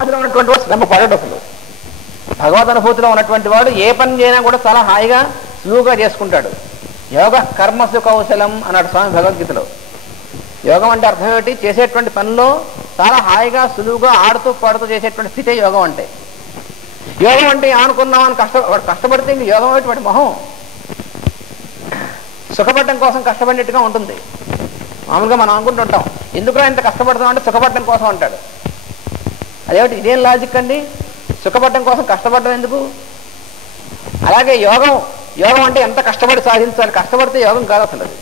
అందులో ఉన్నటువంటి వాడు శ్రమ పడడు. అసలు భగవద్ అనుభూతిలో ఉన్నటువంటి వాడు ఏ పని చేయనా కూడా చాలా హాయిగా సులువుగా చేసుకుంటాడు. యోగ కర్మసు కౌశలం అన్నాడు స్వామి భగవద్గీతలో. యోగం అంటే అర్థం ఏమిటి? చేసేటువంటి పనిలో చాలా హాయిగా సులువుగా ఆడుతూ పాడుతూ చేసేటువంటి స్థితే యోగం అంటే. యోగం అంటే అనుకున్నామని వాడు కష్టపడితే ఇంక యోగం ఏంటి? వాడి మొహం సుఖపడడం కోసం కష్టపడినట్టుగా ఉంటుంది. మామూలుగా మనం అనుకుంటుంటాం, ఎందుకురా ఇంత కష్టపడతాం అంటే సుఖపడడం కోసం అంటాడు. అదేమిటి? ఇదేం లాజిక్ అండి? సుఖపడడం కోసం కష్టపడడం ఎందుకు? అలాగే యోగం అంటే ఎంత కష్టపడి సాధించాలి. కష్టపడితే యోగం కాదు అసలు. అది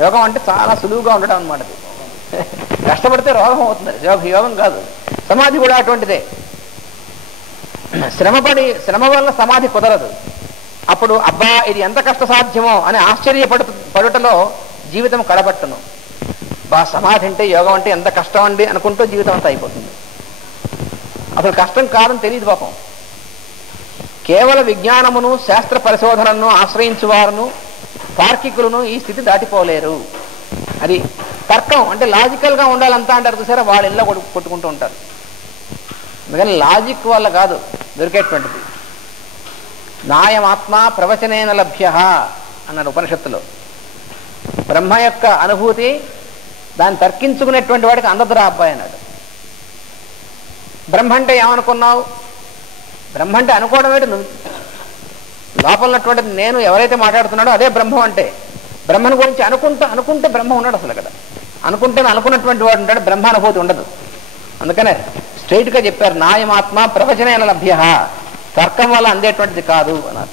యోగం అంటే చాలా సులువుగా ఉండడం అనమాట. అది కష్టపడితే రోగం అవుతుంది. యోగం కాదు. సమాధి కూడా అటువంటిదే. శ్రమ వల్ల సమాధి కుదరదు. అప్పుడు అబ్బా ఇది ఎంత కష్ట సాధ్యమో అని ఆశ్చర్యపడుటలో జీవితం కడబట్టును. సమాధి అంటే యోగం అంటే ఎంత కష్టం అండి అనుకుంటూ జీవితం అంతా అయిపోతుంది. అసలు కష్టం కాదని తెలియదు పాపం. కేవల విజ్ఞానమును శాస్త్ర పరిశోధనను ఆశ్రయించువారును తార్కికులను ఈ స్థితి దాటిపోలేరు. అది తర్కం అంటే లాజికల్గా ఉండాలంతా అంటారు చూసారా, వాళ్ళ ఇళ్ళ కొట్టుకుంటూ ఉంటారు. అందుకని లాజిక్ వల్ల కాదు దొరికేటువంటిది. నాయమాత్మ ప్రవచనేన లభ్య అన్నాడు ఉపనిషత్తులో. బ్రహ్మ యొక్క అనుభూతి దాన్ని తర్కించుకునేటువంటి వాడికి అందదురా అబ్బాయి అన్నాడు. బ్రహ్మ అంటే ఏమనుకున్నావు? బ్రహ్మ అంటే అనుకోవడం ఏంటి? నువ్వు లోపల ఉన్నటువంటిది నేను ఎవరైతే మాట్లాడుతున్నాడో అదే బ్రహ్మం అంటే. బ్రహ్మను గురించి అనుకుంటే బ్రహ్మ ఉన్నాడు అసలు కదా. అనుకున్నటువంటి వాడు ఉంటాడు, బ్రహ్మానుభూతి ఉండదు. అందుకనే స్ట్రైట్గా చెప్పారు, నాయమాత్మ ప్రవచనేన లభ్య, తర్కం వల్ల అందేటువంటిది కాదు అన్నారు.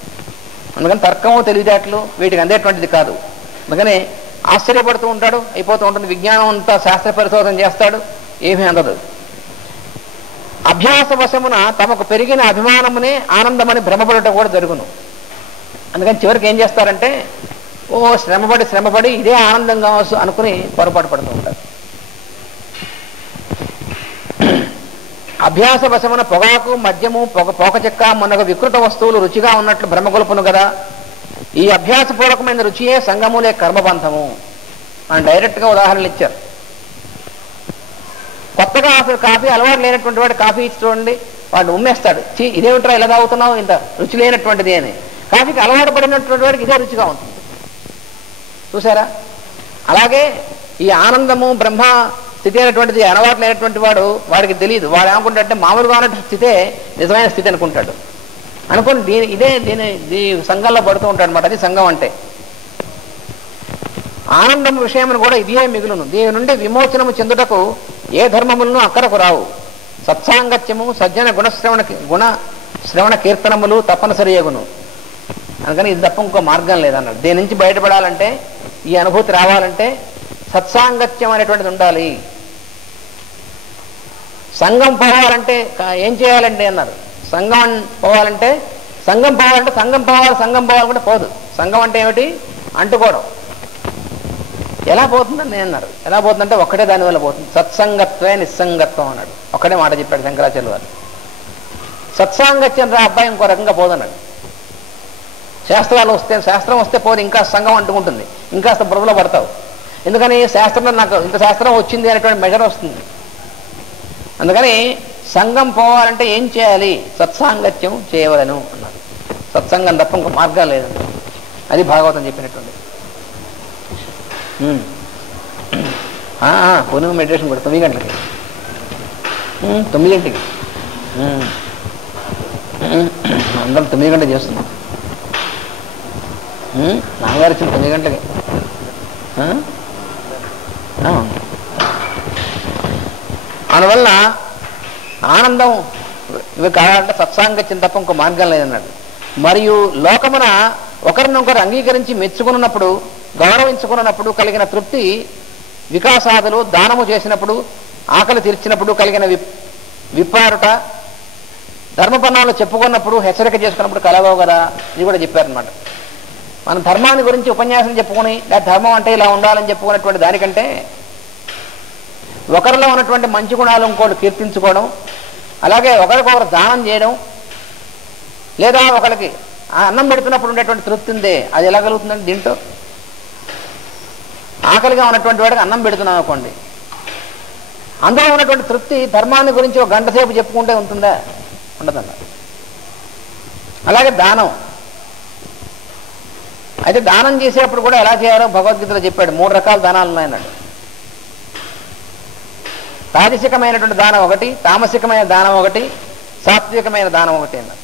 అందుకని తర్కము తెలివితేటలు వీటికి అందేటువంటిది కాదు. అందుకని ఆశ్చర్యపడుతూ ఉంటాడు, అయిపోతూ ఉంటుంది. విజ్ఞానం అంతా శాస్త్ర పరిశోధన చేస్తాడు, ఏమీ అందదు. అభ్యాస వశమున తమకు పెరిగిన అభిమానమునే ఆనందమని భ్రమపడటం కూడా జరుగును. అందుకని చివరికి ఏం చేస్తారంటే శ్రమపడి ఇదే ఆనందం కావచ్చు అనుకుని పొరపాటు పడుతూ ఉంటారు. అభ్యాస వశమున పొగాకు మద్యము పోక చెక్క మొన్నగ వికృత వస్తువులు రుచిగా ఉన్నట్లు భ్రమగొలుపును కదా. ఈ అభ్యాసపూర్వకమైన రుచియే సంగములే కర్మబంధము అని డైరెక్ట్గా ఉదాహరణలు ఇచ్చారు. కొత్తగా అసలు కాఫీ అలవాటు లేనటువంటి వాడు కాఫీ ఇచ్చి చూడండి, వాడు ఉమ్మేస్తాడు. ఇదేమిట్రా ఇలా తాగుతున్నావు, ఇంత రుచి లేనటువంటిది అని. కాఫీకి అలవాటు పడినటువంటి వాడికి ఇదే రుచిగా ఉంటుంది. చూసారా? అలాగే ఈ ఆనందము బ్రహ్మ స్థితి అయినటువంటిది అలవాటు లేనటువంటి వాడికి తెలియదు. వాడు ఏమనుకుంటాడంటే మామూలుగా ఉన్నటువంటి స్థితే నిజమైన స్థితి అనుకుంటాడు. అనుకుని దీని సంఘంలో పడుతూ ఉంటాడు అనమాట. అది సంఘం అంటే. ఆనందం విషయమును కూడా ఇదే మిగులును. దీని నుండి విమోచనము చెందుటకు ఏ ధర్మములను అక్కడకు రావు. సత్సాంగత్యము సజ్జన గుణశ్రవణ కీర్తనములు తప్పనిసరి యగును. అందుకని ఇది తప్ప ఇంకో మార్గం లేదన్నాడు. దీని నుంచి బయటపడాలంటే, ఈ అనుభూతి రావాలంటే సత్సాంగత్యం అనేటువంటిది ఉండాలి. సంఘం పోవాలంటే ఏం చేయాలండి అన్నారు. సంఘం పోవాలంటే సంఘం పోవాలంటే పోదు. సంఘం అంటే ఏమిటి? అంటుకోవడం. ఎలా పోతుందని నేను అన్నారు. ఎలా పోతుందంటే ఒక్కటే దానివల్ల పోతుంది. సత్సంగత్వే నిస్సంగత్వం అన్నాడు. ఒక్కడే మాట చెప్పాడు శంకరాచార్య వారు. సత్సాంగత్యం రా అబ్బాయి ఇంకో రకంగా పోదన్నాడు. శాస్త్రం వస్తే పోదు, ఇంకా సంఘం అంటుకుంటుంది, ఇంకాస్త బురదలో పడతావు. ఎందుకని? శాస్త్రంలో నాకు ఇంత శాస్త్రం వచ్చింది అనేటువంటి మెజర్ వస్తుంది. అందుకని సంఘం పోవాలంటే ఏం చేయాలి? సత్సాంగత్యం చేయవలను అన్నారు. సత్సంగం తప్ప ఇంకో మార్గం లేదండి. అది భాగవతం చెప్పినటువంటి. పూర్ణిమ మెడిటేషన్ కూడా 9 గంటలకి 9ంటికి అందరం 9 గంటలు చేస్తున్నాం. నాన్నగారు వచ్చింది 9 గంటలకి. అందువల్ల ఆనందం ఇవి కావాలంటే సత్సాంగత్యం తప్ప ఇంకో మార్గం లేదన్నాడు. మరియు లోకమున ఒకరినొకరు అంగీకరించి మెచ్చుకున్నప్పుడు, గౌరవించుకున్నప్పుడు కలిగిన తృప్తి, వికాసాదులు దానము చేసినప్పుడు, ఆకలి తీర్చినప్పుడు కలిగిన విప్పారుట, ధర్మపన్నాలు చెప్పుకున్నప్పుడు, హెచ్చరిక చేసుకున్నప్పుడు కలవవు కదా. ఇది కూడా చెప్పారనమాట. మనం ధర్మాన్ని గురించి ఉపన్యాసం చెప్పుకుని ధర్మం అంటే ఇలా ఉండాలని చెప్పుకున్నటువంటి దానికంటే ఒకరిలో ఉన్నటువంటి మంచి గుణాలు ఇంకోటి కీర్తించుకోవడం, అలాగే ఒకరికొకరు దానం చేయడం, లేదా ఒకరికి అన్నం పెడుతున్నప్పుడు ఉండేటువంటి తృప్తి ఉందే అది ఎలా కలుగుతుందండి? దీంట్లో ఆకలిగా ఉన్నటువంటి వాడికి అన్నం పెడుతున్నాం అనుకోండి, అందులో ఉన్నటువంటి తృప్తి ధర్మాన్ని గురించి ఒక గంట సేపు చెప్పుకుంటే ఉంటుందా? ఉండదన్నారు. అలాగే దానం. అయితే దానం చేసేప్పుడు కూడా ఎలా చేయాలో భగవద్గీతలో చెప్పాడు. 3 రకాల దానాలు ఉన్నాయన్నాడు. రాజసికమైనటువంటి దానం ఒకటి, తామసికమైన దానం ఒకటి, సాత్వికమైన దానం ఒకటి అన్నాడు.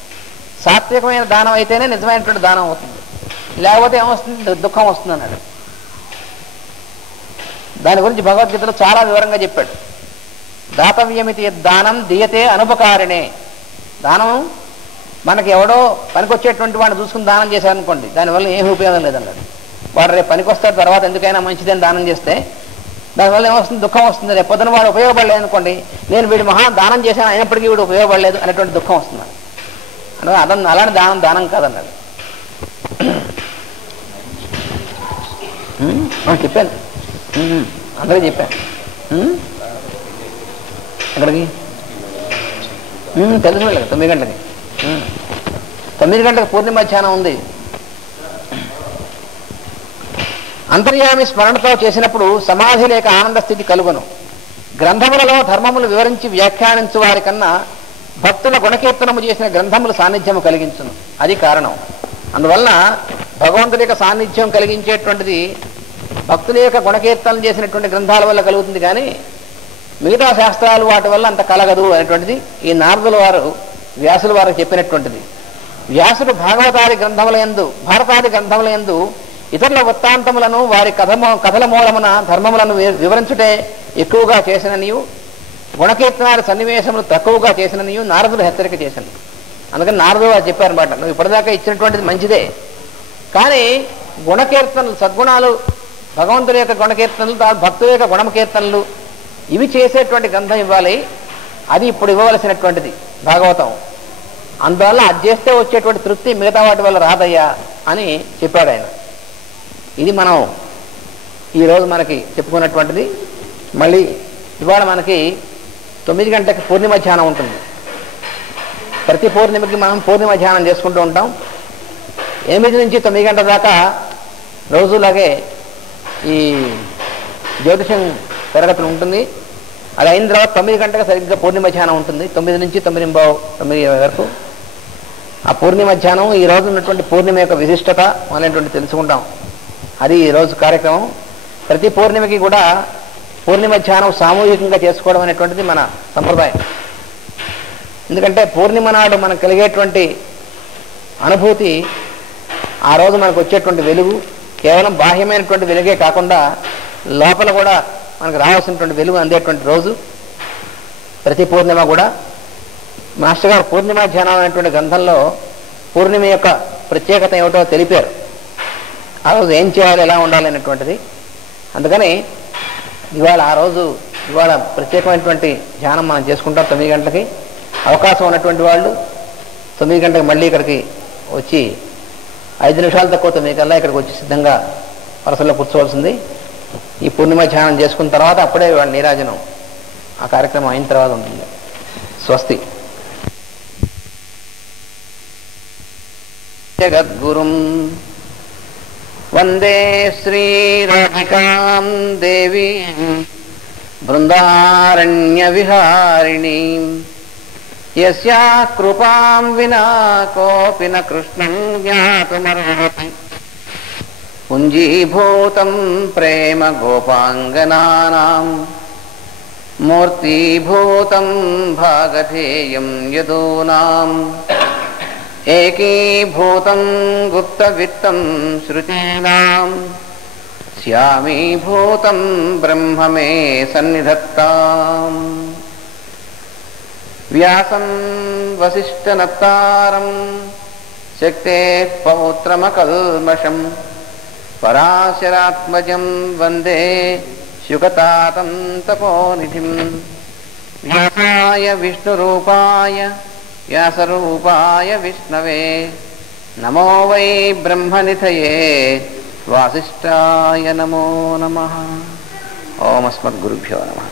సాత్వికమైన దానం అయితేనే నిజమైనటువంటి దానం అవుతుంది, లేకపోతే ఏమొస్తుంది? దుఃఖం వస్తుంది అన్నాడు. దాని గురించి భగవద్గీతలో చాలా వివరంగా చెప్పాడు. దాతవ్యమితి దానం దీయతే అనుపకారిణే. దానం మనకి ఎవడో పనికొచ్చేటువంటి వాడిని చూసుకుని దానం చేశారనుకోండి, దానివల్ల ఏమీ ఉపయోగం లేదన్నాడు. వాడు రేపు పనికొస్తారు, తర్వాత ఎందుకైనా మంచిదని దానం చేస్తే దానివల్ల ఏమొస్తుంది? దుఃఖం వస్తుంది. రేపు పొద్దున వాడు ఉపయోగపడలేదు అనుకోండి, నేను వీడి మహా దానం చేశాను అయినప్పటికీ వీడు ఉపయోగపడలేదు అనేటువంటి దుఃఖం వస్తుంది. అంటే అలాంటి దానం కాదన్నాడు. చెప్పాను, అందరికీ చెప్పాను. ఎక్కడికి? తెలుసు వెళ్ళదు. 9 గంటలకి 9 గంటలకు పూర్ణిమధ్యాహ్నం ఉంది. అంతర్యామి స్మరణతో చేసినప్పుడు సమాధి లేక ఆనంద స్థితి కలుగును. గ్రంథములలో ధర్మములు వివరించి వ్యాఖ్యానించు వారి కన్నా భక్తుల గుణకీర్తనము చేసిన గ్రంథములు సాన్నిధ్యము కలిగించును. అది కారణం. అందువలన భగవంతుడి యొక్క సాన్నిధ్యం కలిగించేటువంటిది భక్తుల యొక్క గుణకీర్తనలు చేసినటువంటి గ్రంథాల వల్ల కలుగుతుంది, కానీ మిగతా శాస్త్రాలు వాటి వల్ల అంత కలగదు అనేటువంటిది ఈ నారదుల వారు వ్యాసుల వారు చెప్పినటువంటిది. వ్యాసుడు భారతాది గ్రంథముల యందు ఇతరుల వృత్తాంతములను వారి కథల మూలమున ధర్మములను వివరించుటే ఎక్కువగా చేసిన నీవు, గుణకీర్తనాలు సన్నివేశములు తక్కువగా చేసిన నీవు నారదులు హెచ్చరిక చేశాను. అందుకని నారదులు వారు చెప్పారన్నమాట, నువ్వు ఇప్పటిదాకా ఇచ్చినటువంటిది మంచిదే, కానీ గుణకీర్తనలు, సద్గుణాలు, భగవంతుడి యొక్క గుణకీర్తనలు, భక్తుల యొక్క గుణకీర్తనలు ఇవి చేసేటువంటి గ్రంథం ఇవ్వాలి. అది ఇప్పుడు ఇవ్వవలసినటువంటిది భాగవతం. అందువల్ల అది చేస్తే వచ్చేటువంటి తృప్తి మిగతా వాటి వల్ల రాదయ్యా అని చెప్పాడు ఆయన. ఇది మనం ఈరోజు మనకి చెప్పుకున్నటువంటిది. మళ్ళీ ఇవాళ మనకి 9 గంటలకు పూర్ణిమ ధ్యానం ఉంటుంది. ప్రతి పూర్ణిమకి మనం పూర్ణిమ ధ్యానం చేసుకుంటూ ఉంటాం. 8 నుంచి 9 గంటల దాకా రోజులాగే ఈ జ్యోతిషం తరగతులు ఉంటుంది. అది అయిన తర్వాత 9 గంటలకు సరిగ్గా పూర్ణిమ ధ్యానం ఉంటుంది. 9 నుంచి 9:20 వరకు ఆ పూర్ణిమ ధ్యానం, ఈ రోజు ఉన్నటువంటి పూర్ణిమ యొక్క విశిష్టత అనేటువంటి తెలుసుకుంటాం. అది ఈరోజు కార్యక్రమం. ప్రతి పూర్ణిమకి కూడా పూర్ణిమ ధ్యానం సామూహికంగా చేసుకోవడం అనేటువంటిది మన సంప్రదాయం. ఎందుకంటే పూర్ణిమ నాడు మనకు కలిగేటువంటి అనుభూతి, ఆ రోజు మనకు వచ్చేటువంటి వెలుగు కేవలం బాహ్యమైనటువంటి వెలుగే కాకుండా లోపల కూడా మనకు రావాల్సినటువంటి వెలుగు అందేటువంటి రోజు ప్రతి పూర్ణిమ కూడా. మాస్టర్ గారు పూర్ణిమ ధ్యానం అనేటువంటి గ్రంథంలో పూర్ణిమ యొక్క ప్రత్యేకత ఏమిటో తెలిపారు. ఆ రోజు ఏం చేయాలి, ఎలా ఉండాలి అనేటువంటిది. అందుకని ఇవాళ ప్రత్యేకమైనటువంటి ధ్యానం మనం చేసుకుంటాం. 9 గంటలకి అవకాశం ఉన్నటువంటి వాళ్ళు 9 గంటలకు మళ్ళీ ఇక్కడికి వచ్చి 5 నిమిషాలు తక్కువ 9 కల్లా ఇక్కడికి వచ్చి సిద్ధంగా వరుసలో కూర్చోవలసింది. ఈ పూర్ణిమ ధ్యానం చేసుకున్న తర్వాత అప్పుడే వాళ్ళ నీరాజనం ఆ కార్యక్రమం అయిన తర్వాత ఉంటుంది. స్వస్తి. జగద్గురుం వందే శ్రీరాధికాం దేవీం బృందారణ్య విహారిణీం యస్యాః కృపాం వినా కోపి న కృష్ణం జ్ఞాతుమర్హతి పుంజీభూతం ప్రేమ గోపాంగనానాం మూర్తీభూతం భాగధేయం యదూనాం ఏకీభూతం గుప్తవిత్తం శృతీనాం శ్యామీభూతం బ్రహ్మ మే సన్నిధత్తాం వ్యాసం వసిష్ఠనప్తారం శక్తేః పౌత్రమకల్మషం పరాశరాత్మజం వందే శుకతాతం తపోనిధిం వ్యాసాయ విష్ణురూపాయ వ్యాసరూపాయ విష్ణవే నమో వై బ్రహ్మనిధయే వాసిష్ఠాయ నమో నమః. ఓం అస్మద్గురుభ్యో నమః.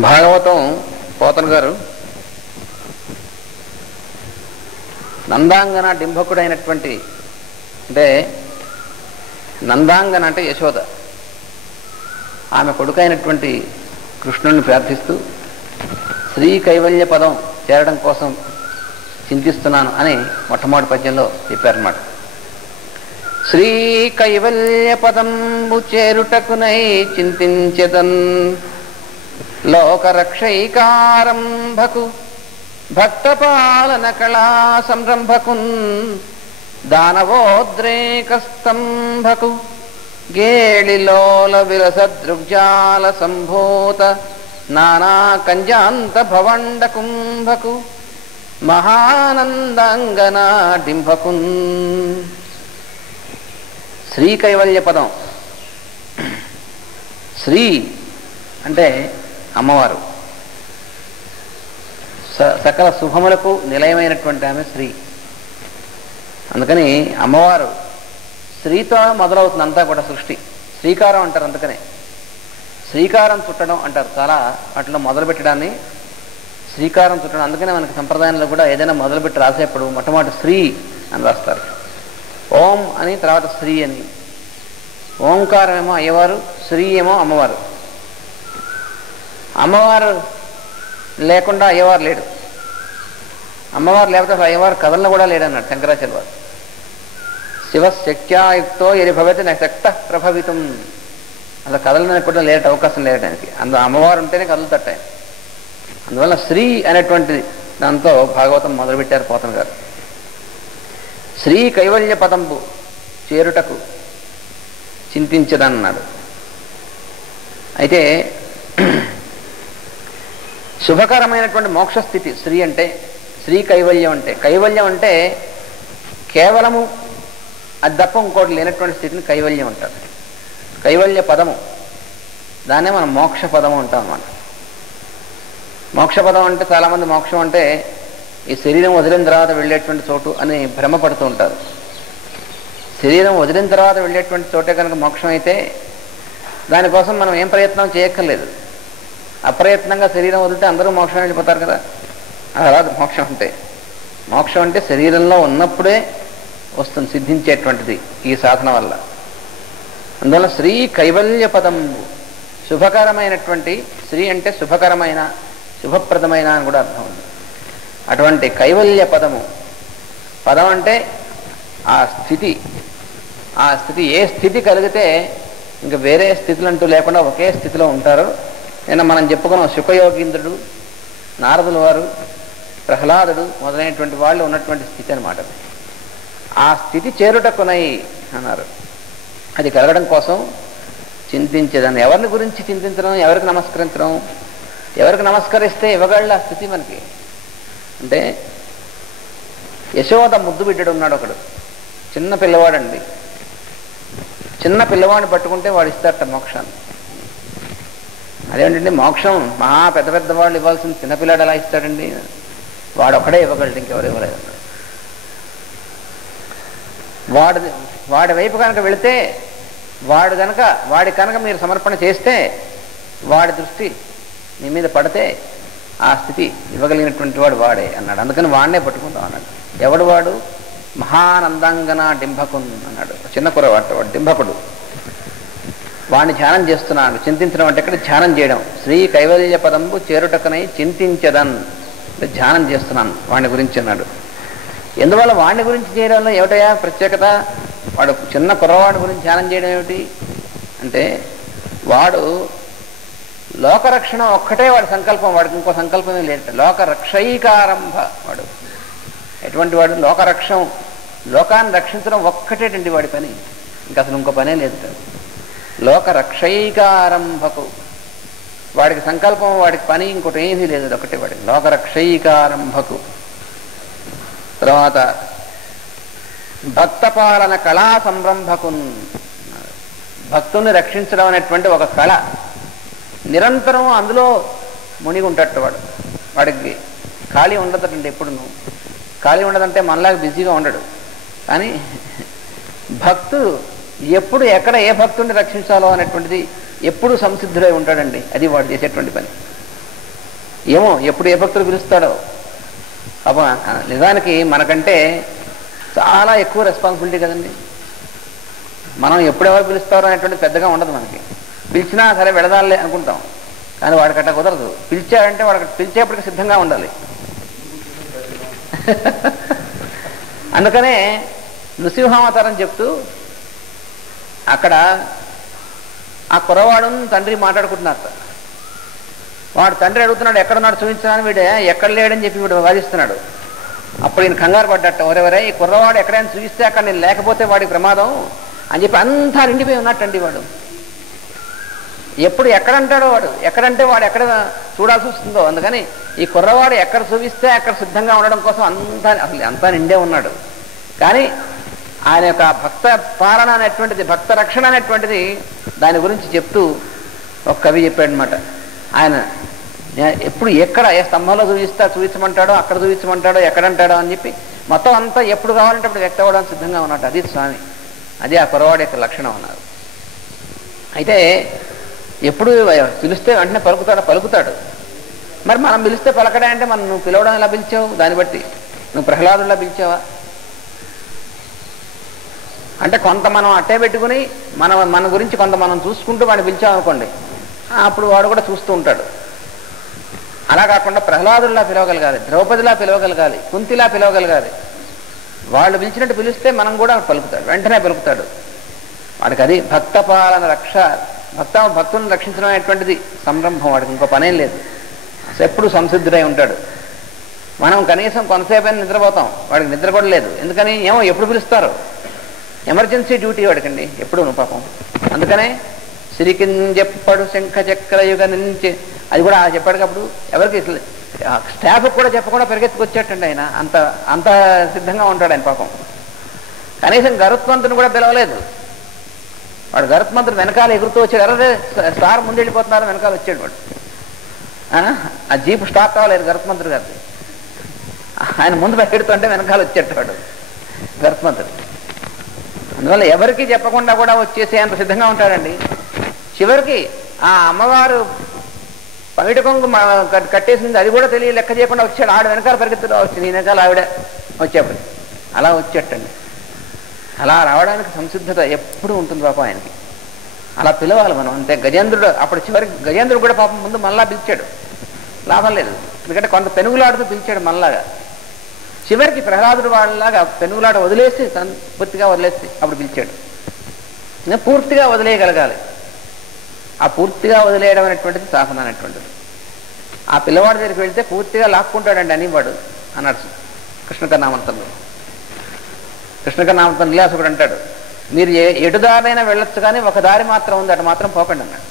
భాగవతం పోతన గారు నందాంగన డింభకుడైనటువంటి, అంటే నందాంగన అంటే యశోద, ఆమె కొడుకైనటువంటి కృష్ణుడిని ప్రార్థిస్తూ శ్రీ కైవల్య పదం చేరడం కోసం చింతిస్తున్నాను అని మొట్టమొదటి పద్యంలో చెప్పారన్నమాట. శ్రీ కైవల్య పదంబు చేరుటకునై చింతించెదన్ లోకరక్షైకారంభకు భక్తపాలన కళా సంరంభకున్ దానవోద్రేకస్తంభకు గేళిలోల విరసదృగ్జాల సంభూత నానా కంజాంత భవండ కుంభకు మహానందాంగనా డింభకున్. శ్రీ కైవల్య పదం, శ్రీ అంటే అమ్మవారు, సకల శుభములకు నిలయమైనటువంటి ఆమె శ్రీ. అందుకని అమ్మవారు శ్రీతో మొదలవుతుంది అంతా కూడా సృష్టి. శ్రీకారం అంటారు, అందుకనే శ్రీకారం చుట్టడం అంటారు. చాలా వాటిలో మొదలు పెట్టడాన్ని శ్రీకారం చుట్టడం. అందుకనే మనకి సంప్రదాయంలో కూడా ఏదైనా మొదలుపెట్టి రాసేప్పుడు మొట్టమొదటి శ్రీ అని రాస్తారు. ఓం అని, తర్వాత శ్రీ అని. ఓంకారం ఏమో అయ్యవారు, శ్రీ ఏమో అమ్మవారు. అమ్మవారు లేకుండా అయ్యవారు లేడు. అమ్మవారు లేకపోతే అసలు అయ్యవారు కథలను కూడా లేడన్నాడు శంకరాచార్య వారు. శివశక్త్యాయుక్తో ఎరి భవతి నక్త ప్రభవితం. అసలు కథలను కూడా లేట అవకాశం లేడానికి. అందులో అమ్మవారు ఉంటేనే కథలు తట్టాయి. అందువల్ల శ్రీ అనేటువంటి దాంతో భాగవతం మొదలుపెట్టారు పోతన గారు. శ్రీ కైవల్య పదంబు చేరుటకు చింతించదన్నాడు. అయితే శుభకరమైనటువంటి మోక్షస్థితి శ్రీ అంటే, శ్రీ కైవల్యం అంటే. కైవల్యం అంటే కేవలము అది తప్ప ఇంకోటి లేనటువంటి స్థితిని కైవల్యం అంటారు. కైవల్య పదము, దాన్నే మనం మోక్ష పదము అంటాం అన్నమాట. మోక్ష పదం అంటే చాలామంది మోక్షం అంటే ఈ శరీరం వదిలిన తర్వాత వెళ్ళేటువంటి చోటు అని భ్రమపడుతూ ఉంటారు. శరీరం వదిలిన తర్వాత వెళ్ళేటువంటి చోటే కనుక మోక్షం అయితే దానికోసం మనం ఏం ప్రయత్నం చేయక్కర్లేదు. అప్రయత్నంగా శరీరం వదిలితే అందరూ మోక్షం వెళ్ళిపోతారు కదా. అలా మోక్షం అంటే, మోక్షం అంటే శరీరంలో ఉన్నప్పుడే వస్తుంది, సిద్ధించేటువంటిది ఈ సాధన వల్ల. అందువల్ల శ్రీ కైవల్య పదం, శుభకరమైనటువంటి. శ్రీ అంటే శుభకరమైన, శుభప్రదమైన అని కూడా అర్థం ఉంది. అటువంటి కైవల్య పదము. పదం అంటే ఆ స్థితి. ఆ స్థితి, ఏ స్థితి కలిగితే ఇంకా వేరే స్థితులు అంటూ లేకుండా ఒకే స్థితిలో ఉంటారు. నిన్న మనం చెప్పుకున్నాం, శుకయోగీంద్రుడు, నారదుల వారు, ప్రహ్లాదుడు మొదలైనటువంటి వాళ్ళు ఉన్నటువంటి స్థితి అనమాట. ఆ స్థితి చేరుటకునై అన్నారు. అది కలగడం కోసం చింతించేదాన్ని. ఎవరిని గురించి చింతించడం, ఎవరికి నమస్కరించడం, ఎవరికి నమస్కరిస్తే ఇవ్వగల ఆ స్థితి మనకి. అంటే యశోద ముద్దు బిడ్డడు ఉన్నాడు ఒకడు, చిన్న పిల్లవాడండి. చిన్న పిల్లవాడిని పట్టుకుంటే వాడు ఇస్తారట మోక్షాన్ని. అదేంటండి మోక్షం మహా పెద్ద పెద్ద వాళ్ళు ఇవ్వాల్సిన చిన్నపిల్లాడు ఎలా ఇస్తాడండి? వాడు ఒకడే ఇవ్వగలడు, ఇంకెవరు ఇవ్వలేదు. వాడి వైపు కనుక వెళితే, వాడి కనుక మీరు సమర్పణ చేస్తే, వాడి దృష్టి మీ మీద పడితే ఆ స్థితి ఇవ్వగలిగినటువంటి వాడు వాడే అన్నాడు. అందుకని వాడినే పట్టుకుందాం అన్నాడు. ఎవడు వాడు? మహానందాంగన డింభకున్ అన్నాడు. చిన్న కురవాడు వాడు, డింభకుడు. వాడిని ధ్యానం చేస్తున్నాడు. చింతించడం అంటే ఇక్కడ ధ్యానం చేయడం. శ్రీ కైవల్య పదంబు చేరుటకనై చింతించదన్, ధ్యానం చేస్తున్నాను వాడిని గురించి అన్నాడు. ఎందువల్ల వాడిని గురించి చేయడంలో ఏమిటయా ప్రత్యేకత? వాడు చిన్న కుర్రవాడి గురించి ధ్యానం చేయడం ఏమిటి అంటే, వాడు లోకరక్షణ ఒక్కటే వాడి సంకల్పం, వాడికి ఇంకో సంకల్పమే లేదు. లోకరక్షైకారంభ వాడు. ఎటువంటి వాడు? లోకరక్షం, లోకాన్ని రక్షించడం ఒక్కటేటండి వాడి పని, ఇంకా అసలు ఇంకో పనే లేదు. లోకరక్షైకారంభకు, వాడికి సంకల్పం, వాడికి పని ఇంకోటి ఏమీ లేదు, ఒకటే వాడికి. లోకరక్షైకారంభకు. తర్వాత భక్తపాలన కళా సంరంభకున్, భక్తుల్ని రక్షించడం అనేటువంటి ఒక కళ. నిరంతరం అందులో మునిగి ఉంటాడు వాడు. వాడికి ఖాళీ ఉండదండి. ఎప్పుడు ఖాళీ ఉండదంటే మనలాగా బిజీగా ఉండడు. కానీ భక్తుడు ఎప్పుడు ఎక్కడ ఏ భక్తుడిని రక్షించాలో అనేటువంటిది ఎప్పుడు సంసిద్ధుడై ఉంటాడండి. అది వాడు చేసేటువంటి పని. ఏమో ఎప్పుడు ఏ భక్తుడు పిలుస్తాడో. పాపం నిజానికి మనకంటే చాలా ఎక్కువ రెస్పాన్సిబిలిటీ కదండి. మనం ఎప్పుడెవరు పిలుస్తారో అనేటువంటి పెద్దగా ఉండదు మనకి. పిలిచినా సరే వెళదాలే అనుకుంటాం, కానీ వాడికట్ట కుదరదు. పిలిచాడంటే వాడికి పిలిచేప్పటికి సిద్ధంగా ఉండాలి. అందుకనే నృసింహావతారం చెప్తూ అక్కడ ఆ కుర్రవాడు తండ్రి మాట్లాడుకుంటున్నారు. వాడు తండ్రి అడుగుతున్నాడు ఎక్కడున్నాడు చూపించాలని, వీడు ఎక్కడ లేడని చెప్పి వీడు వాదిస్తున్నాడు. అప్పుడు ఈయన కంగారు పడ్డట్ట, ఎవరెవరే ఈ కుర్రవాడు ఎక్కడైనా చూపిస్తే అక్కడ నేను లేకపోతే వాడికి ప్రమాదం అని చెప్పి అంతా నిండిపోయి ఉన్నట్టండి. వాడు ఎప్పుడు ఎక్కడంటాడో, వాడు ఎక్కడంటే వాడు ఎక్కడ చూడాల్సి వస్తుందో. అందుకని ఈ కుర్రవాడు ఎక్కడ చూపిస్తే అక్కడ సిద్ధంగా ఉండడం కోసం అంతా నిండే ఉన్నాడు. కానీ ఆయన యొక్క భక్త పాలన అనేటువంటిది, భక్త రక్షణ అనేటువంటిది దాని గురించి చెప్తూ ఒక కవి చెప్పాడనమాట. ఆయన ఎప్పుడు ఎక్కడ ఏ స్తంభంలో చూపించమంటాడో అక్కడ చూపించమంటాడో ఎక్కడంటాడో అని చెప్పి మొత్తం అంతా ఎప్పుడు కావాలంటే అప్పుడు వ్యక్తం అవ్వడానికి సిద్ధంగా ఉన్నట్టు. అది స్వామి, అది ఆ కుర్రవాడి యొక్క లక్షణం అన్నారు. అయితే ఎప్పుడు పిలిస్తే వెంటనే పలుకుతాడు. మరి మనం పిలిస్తే పలకడా అంటే మనం నువ్వు పిలవడం ఎలా పిలిచావు, దాన్ని బట్టి నువ్వు ప్రహ్లాదులా పిలిచావా అంటే కొంత మనం అట్టే పెట్టుకుని మన గురించి కొంత మనం చూసుకుంటూ వాడిని పిలిచామనుకోండి, అప్పుడు వాడు కూడా చూస్తూ ఉంటాడు. అలా కాకుండా ప్రహ్లాదుల్లా పిలవగలగాలి, ద్రౌపదిలా పిలవగలగాలి, కుంతిలా పిలవగలగాలి. వాళ్ళు పిలిచినట్టు పిలిస్తే మనం కూడా పలుకుతాడు, వెంటనే పలుకుతాడు. వాడికి అది భక్త పాలన రక్ష, భక్తులను రక్షించడం అనేటువంటిది సంరంభం. వాడికి ఇంకో పనేం లేదు, ఎప్పుడు సంసిద్ధుడై ఉంటాడు. మనం కనీసం కొంతసేపైనా నిద్రపోతాం, వాడికి నిద్ర కూడా లేదు. ఎందుకని ఏమో ఎప్పుడు పిలుస్తారు, ఎమర్జెన్సీ డ్యూటీ వాడికండి ఎప్పుడు పాపం. అందుకనే సిరికింజెప్పడు శంఖ చక్రయుగ నుంచి అది కూడా చెప్పాడుకప్పుడు ఎవరికి స్టాఫ్ కూడా చెప్పకుండా పరిగెత్తుకొచ్చేటండి ఆయన. అంత సిద్ధంగా ఉంటాడు ఆయన పాపం. కనీసం గరుత్మంతుని కూడా పిలవలేదు. వాడు గరుత్మంతుడు వెనకాల ఎగురుతూ వచ్చాడు. ఎవరైతే స్టార్ ముందు వెళ్ళిపోతున్నారో వెనకాల వచ్చాడు వాడు. ఆ జీపు స్టార్ట్ అవ్వలేదు గరుత్మంతుడు గారిది. ఆయన ముందు పరిగెడుతుంటే వెనకాల వచ్చేట వాడు గరుత్మంతుడు. అందువల్ల ఎవరికి చెప్పకుండా కూడా వచ్చేసే అంత సిద్ధంగా ఉంటాడండి. చివరికి ఆ అమ్మవారు పమిట కొంగు కట్టేసింది, అది కూడా తెలియ లెక్క చేయకుండా వచ్చాడు. ఆవిడ వెనకాల పరిగెత్తులో వచ్చింది, ఈ వెనకాల ఆవిడ వచ్చేప్పుడు అలా వచ్చేటండి. అలా రావడానికి సంసిద్ధత ఎప్పుడు ఉంటుంది పాపం ఆయనకి. అలా పిలవాలి మనం అంతే. గజేంద్రుడు అప్పుడు చివరికి గజేంద్రుడు కూడా పాపం ముందు మళ్ళా పిలిచాడు, లాభం లేదు. ఎందుకంటే కొంత పెనుగులాడుతూ పిలిచాడు మళ్ళాగా. చివరికి ప్రహ్లాదుడు వాళ్ళలాగా పెనుగులాట వదిలేసి పూర్తిగా వదిలేసి అప్పుడు పిలిచాడు. పూర్తిగా వదిలేయగలగాలి. ఆ పూర్తిగా వదిలేయడం అనేటువంటిది సాధన అనేటువంటిది. ఆ పిల్లవాడి దగ్గరికి వెళ్తే పూర్తిగా లాక్కుంటాడండి అని వాడు అన్నాడు కృష్ణకర్ణామృతంలో. కృష్ణకర్ణామృతం లీలాసుకుడు అంటాడు, మీరు ఎటు దారైనా వెళ్ళొచ్చు కానీ ఒక దారి మాత్రం ఉంది, అటు మాత్రం పోకండి అన్నాడు.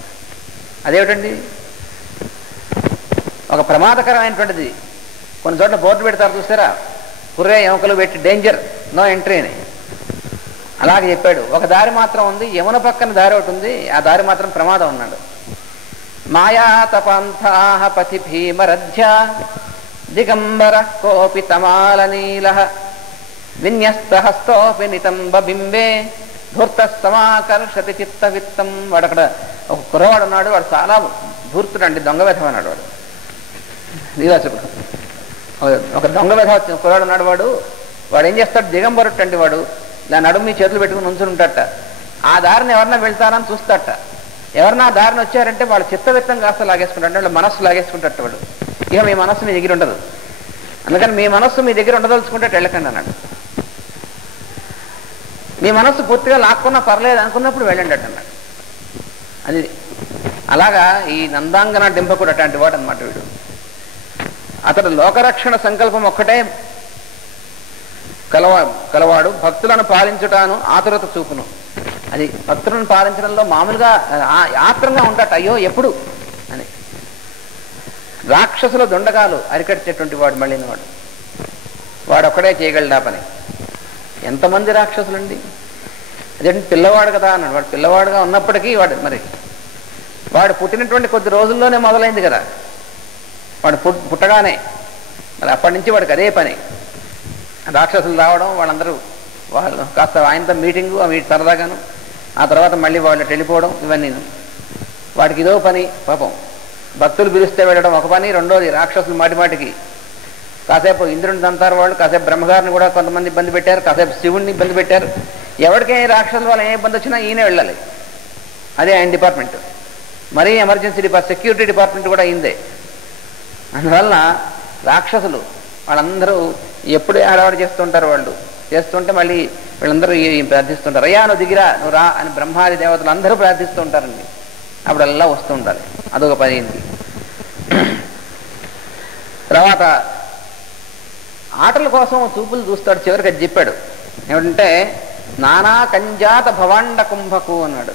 అదేమిటండి, ఒక ప్రమాదకరమైనటువంటిది. కొన్ని చోట్ల బోర్డు పెడతారు చూస్తారా, కుర్రే ఎముకలు పెట్టి డేంజర్, నో ఎంట్రీ అని. అలాగే చెప్పాడు, ఒక దారి మాత్రం ఉంది, యమున పక్కన దారి ఒకటి ఉంది, ఆ దారి మాత్రం ప్రమాదం అన్నాడు. మాయా తపంథాః పథి భీమరధ్య దిగంబర కోపి తమాల నీల విన్యస్త హస్తోపి నితంబ బింబే ధూర్త సమాకర్షతి చిత్త విత్తం. వాడు అక్కడ ఒక కుర్రవాడు ఉన్నాడు, వాడు చాలా ధూర్తుడు అండి, దొంగ వెధవ అన్నాడు వాడు లీలాసుకుడు. ఒక దొంగ వెధవ కుర్రాడు ఉన్నాడు. వాడు ఏం చేస్తాడు, దిగంబరుట్టు అండి వాడు. దాని నడుము మీ చేతులు పెట్టుకుని ఉంచుని ఉంటాడట. ఆ దారిని ఎవరన్నా వెళ్తారని చూస్తాడట. ఎవరన్నా ఆ దారిని వచ్చారంటే వాళ్ళు చిత్తవిత్తం కాస్త లాగేసుకుంటాడు, వాళ్ళు మనస్సు లాగేసుకుంటాడు వాడు. ఇక మీ మనస్సు మీ దగ్గర ఉండదు, అందుకని మీ మనస్సు మీ దగ్గర ఉండదలుచుకుంటే వెళ్ళకండి అన్నాడు. మీ మనస్సు పూర్తిగా లాక్కున్నా పర్లేదు అనుకున్నప్పుడు వెళ్ళండి అన్నాడు. అది అలాగా ఈ నందాంగన డింపకుడు అట్లాంటి వాడు అనమాట వీడు. అతడు లోకరక్షణ సంకల్పం ఒక్కటే కలవాడు, భక్తులను పాలించుటాను ఆతురత చూపును. అది భక్తులను పాలించడంలో మామూలుగా ఆత్రంగా ఉంటాట, అయ్యో ఎప్పుడు అని. రాక్షసుల దొండగాలు అరికట్టేటువంటి వాడు మళ్ళీ వాడు ఒక్కడే చేయగలడా పని. ఎంతమంది రాక్షసులండి. అదేంటి పిల్లవాడు కదా అన్నాడు. వాడు పిల్లవాడుగా ఉన్నప్పటికీ వాడు పుట్టినటువంటి కొద్ది రోజుల్లోనే మొదలైంది కదా, వాడు పుట్టగానే మరి అప్పటి నుంచి వాడికి అదే పని. రాక్షసులు రావడం, వాళ్ళు కాస్త ఆయనతో మీటింగు, సరదాగాను, ఆ తర్వాత మళ్ళీ వాళ్ళు వెళ్ళిపోవడం, ఇవన్నీ వాడికి ఇదో పని పాపం. భక్తులు పిలిస్తే వెళ్ళడం ఒక పని, రెండోది రాక్షసులు మాటిమాటికి కాసేపు ఇంద్రుని దంతారు వాళ్ళు, కాసేపు బ్రహ్మగారిని కూడా కొంతమంది ఇబ్బంది పెట్టారు, కాసేపు శివుణ్ణి ఇబ్బంది పెట్టారు. ఎవరికే రాక్షసుల వల్ల ఏ ఇబ్బంది వచ్చినా ఈయనే వెళ్ళాలి, అదే ఆయన డిపార్ట్మెంట్. మరీ ఎమర్జెన్సీ సెక్యూరిటీ డిపార్ట్మెంట్ కూడా అయిందే. అందువలన రాక్షసులు వాళ్ళందరూ ఎప్పుడే హడావడి చేస్తుంటారు. వాళ్ళు చేస్తుంటే మళ్ళీ వీళ్ళందరూ ప్రార్థిస్తుంటారు, అయ్యా నువ్వు దిగిరా, నువ్వు రా అని బ్రహ్మాది దేవతలు అందరూ ప్రార్థిస్తూ ఉంటారండి. అప్పుడల్లా వస్తూ ఉండాలి. అదొక పని అయింది. తర్వాత ఆటల కోసం చూపులు చూస్తాడు. చివరికి అది చెప్పాడు ఏమిటంటే నానా కంజాత భవాండ కుంభకు అన్నాడు.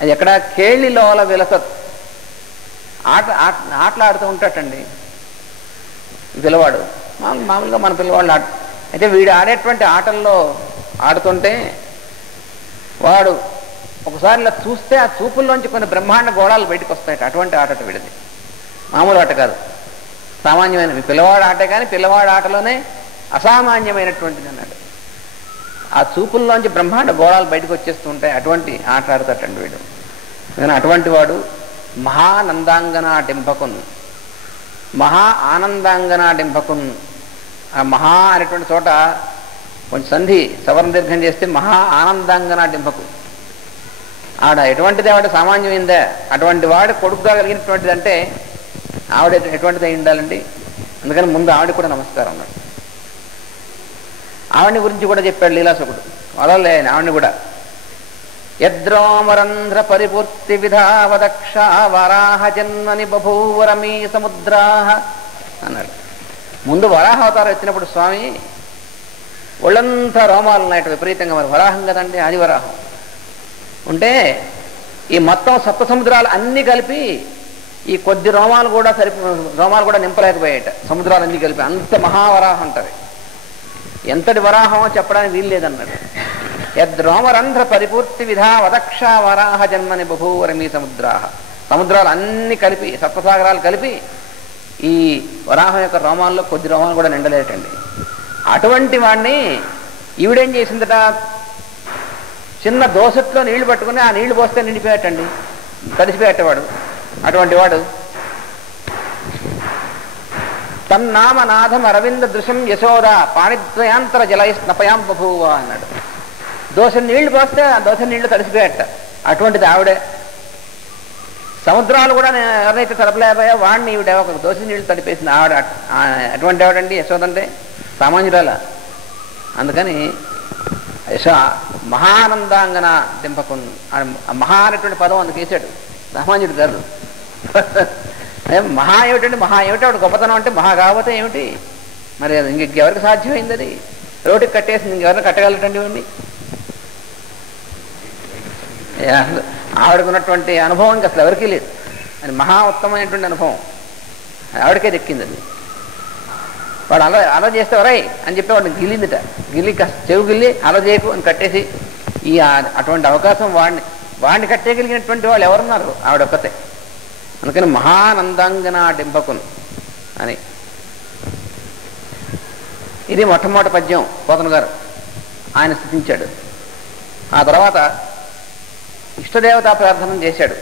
అది ఎక్కడ కేళిలోల విలసత్ ఆటలాడుతూ ఉంటాటండి పిల్లవాడు. మామూలుగా మన పిల్లవాళ్ళు అయితే వీడు ఆడేటువంటి ఆటల్లో ఆడుతుంటే వాడు ఒకసారి ఇలా చూస్తే ఆ చూపుల్లోంచి కొన్ని బ్రహ్మాండ గోళాలు బయటకు వస్తాయట. అటువంటి ఆట వీడిది, మామూలు ఆట కాదు, సామాన్యమైన పిల్లవాడు ఆటే. కానీ పిల్లవాడు ఆటలోనే అసామాన్యమైనటువంటిది అన్నాడు. ఆ చూపుల్లోంచి బ్రహ్మాండ గోళాలు బయటకు వచ్చేస్తూ ఉంటాయి. అటువంటి ఆట ఆడతాటండి వీడు. కానీ అటువంటి వాడు మహానందాంగనా డింపకున్, మహా ఆనందాంగనా డింపకున్. ఆ మహా అనేటువంటి చోట కొంచెం సంధి సవర్ణ దీర్ఘం చేస్తే మహా ఆనందాంగనా డింపకు. ఆడ ఎటువంటిది ఆవిడ సామాన్యమైందే. అటువంటి వాడు కొడుకుగా కలిగినటువంటిది అంటే ఆవిడ ఎటువంటిది అయి ఉండాలండి. అందుకని ముందు ఆవిడ కూడా నమస్కారం అన్నాడు. ఆవిడని గురించి కూడా చెప్పాడు లీలాసుకుడు. వదలలే ఆవిడని కూడా. యద్రోమరంధ్ర పరిపూర్తి విధావదక్ష వరాహ జన్మని బభూవరమీ సముద్రాహ అన్నాడు. ముందు వరాహ అవతారం ఎత్తినప్పుడు స్వామి ఒళ్ళంతా రోమాలు ఉన్నాయట విపరీతంగా. మరి వరాహం కదండి, అది వరాహం ఉంటే ఈ మొత్తం సప్త సముద్రాలు అన్నీ కలిపి ఈ కొద్ది రోమాలు కూడా నింపలేకపోయాయట. సముద్రాలు అన్నీ కలిపి అంత మహావరాహం ఉంటుంది. ఎంతటి వరాహమో చెప్పడానికి వీలు లేదన్నాడు. యద్రోమరంధ్ర పరిపూర్తి విధా వదక్ష వరాహ జన్మని బభూవరమీ సముద్రాహ. సముద్రాలు అన్నీ కలిపి, సప్తసాగరాలు కలిపి ఈ వరాహం యొక్క రోమాల్లో కొద్ది రోమాలు కూడా నిండలేటండి. అటువంటి వాడిని ఈవిడేం చేసిందట, చిన్న దోసట్లో నీళ్లు పట్టుకుని ఆ నీళ్లు పోస్తే నిండిపోయాటండి, తడిసిపోయేటవాడు. అటువంటి వాడు తన్నామనాథం అరవింద దృశ్యం యశోద పాణిద్వయాంతర జలై స్నపయాం బభూవ అన్నాడు. దోశ నీళ్లు పోస్తే ఆ దోశ నీళ్లు తడిసిపోయాట. అటువంటిది ఆవిడే. సముద్రాలు కూడా ఎవరైతే తడపలేకపోయా వాడిని ఈవిడ ఒక దోశ నీళ్లు తడిపేసింది ఆవిడ. అటువంటి ఆవిడండి యశోద అంటే, సామాన్యురాల. అందుకని మహానందాంగన దింపకున్ మహా అనేటువంటి పదం అందుకు వేసాడు. సామాన్యుడు కాదు. మహా ఏమిటండి, మహా ఏమిటి ఆవిడ గొప్పతనం అంటే. మహా కాకపోతే ఏమిటి మరి, అది ఇంకెవరికి సాధ్యమైంది? అది రోడ్డుకి కట్టేసింది, ఇంకెవరిని కట్టగలటండి ఇవన్నీ. ఆవిడకున్నటువంటి అనుభవం ఇంకా అసలు ఎవరికీ లేదు. అది మహా ఉత్తమమైనటువంటి అనుభవం, ఆవిడకే దక్కింది. అది వాడు అలా చేస్తే వరాయి అని చెప్పి వాడిని గిల్లిందిట. గిల్లి చెవు గిల్లి అలా చేయకు అని కట్టేసి, ఈ అటువంటి అవకాశం వాడిని కట్టేయగలిగినటువంటి వాళ్ళు ఎవరున్నారు? ఆవిడొక్కతే. అందుకని మహానందాంగన డింపకున్ అని. ఇది మొట్టమొదటి పద్యం పోతన గారు ఆయన స్థుతించాడు. ఆ తర్వాత ఇష్టదేవతా ప్రార్థన చేశాడు.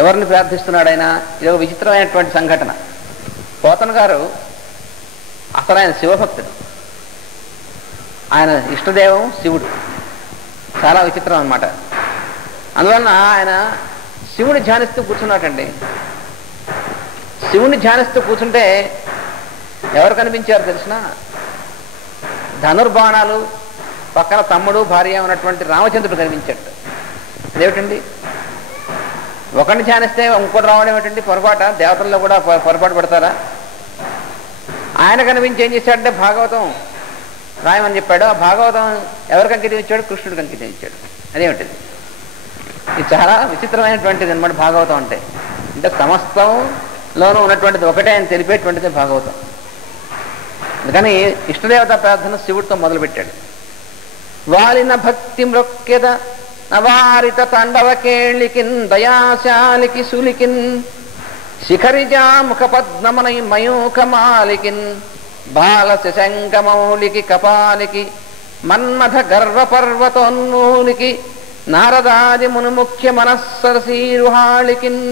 ఎవరిని ప్రార్థిస్తున్నాడు ఆయన? ఇది ఒక విచిత్రమైనటువంటి సంఘటన. పోతన గారు అసలు ఆయన శివభక్తుడు. ఆయన ఇష్టదేవం శివుడు. చాలా విచిత్రం అన్నమాట. అందువలన ఆయన శివుని ధ్యానిస్తూ కూర్చున్నాటండి. శివుని ధ్యానిస్తూ కూర్చుంటే ఎవరు కనిపించారు తెలిసిన? ధనుర్బాణాలు పక్కన తమ్ముడు భార్య ఉన్నటువంటి రామచంద్రుడు కనిపించాడు. అదేమిటండి, ఒకరిని ధ్యానిస్తే ఇంకోటి రావడం ఏమిటండి? పొరపాట? దేవతల్లో కూడా పొరపాటు పడతారా? ఆయన కనిపించి ఏం చేశాడంటే భాగవతం రాయమని చెప్పాడు. ఆ భాగవతం ఎవరికి అంకితం ఇచ్చాడు? కృష్ణుడికి అంకితం ఇచ్చాడు. అదేమిటిది? ఇది చాలా విచిత్రమైనటువంటిది అన్నమాట భాగవతం అంటే. అంటే సమస్తంలోనూ ఉన్నటువంటిది ఒకటే అని తెలిపేటువంటిది భాగవతం. అందుకని ఇష్టదేవత ప్రార్థన శివుడితో మొదలుపెట్టాడు. వాలిన భక్తి మృక్యద నవారిత తాండవ కేళికిన్ దయాశాలికి సులికిన్ శిఖరిజా ముఖ పద్మమనై మయూఖ మాలికిన్ బాల శశంకమౌలికి కపాలికి మన్మథ గర్వ పర్వతోన్మూలికి నారదాది మునుముఖ్య మనస్సరసీరుహాళికిన్.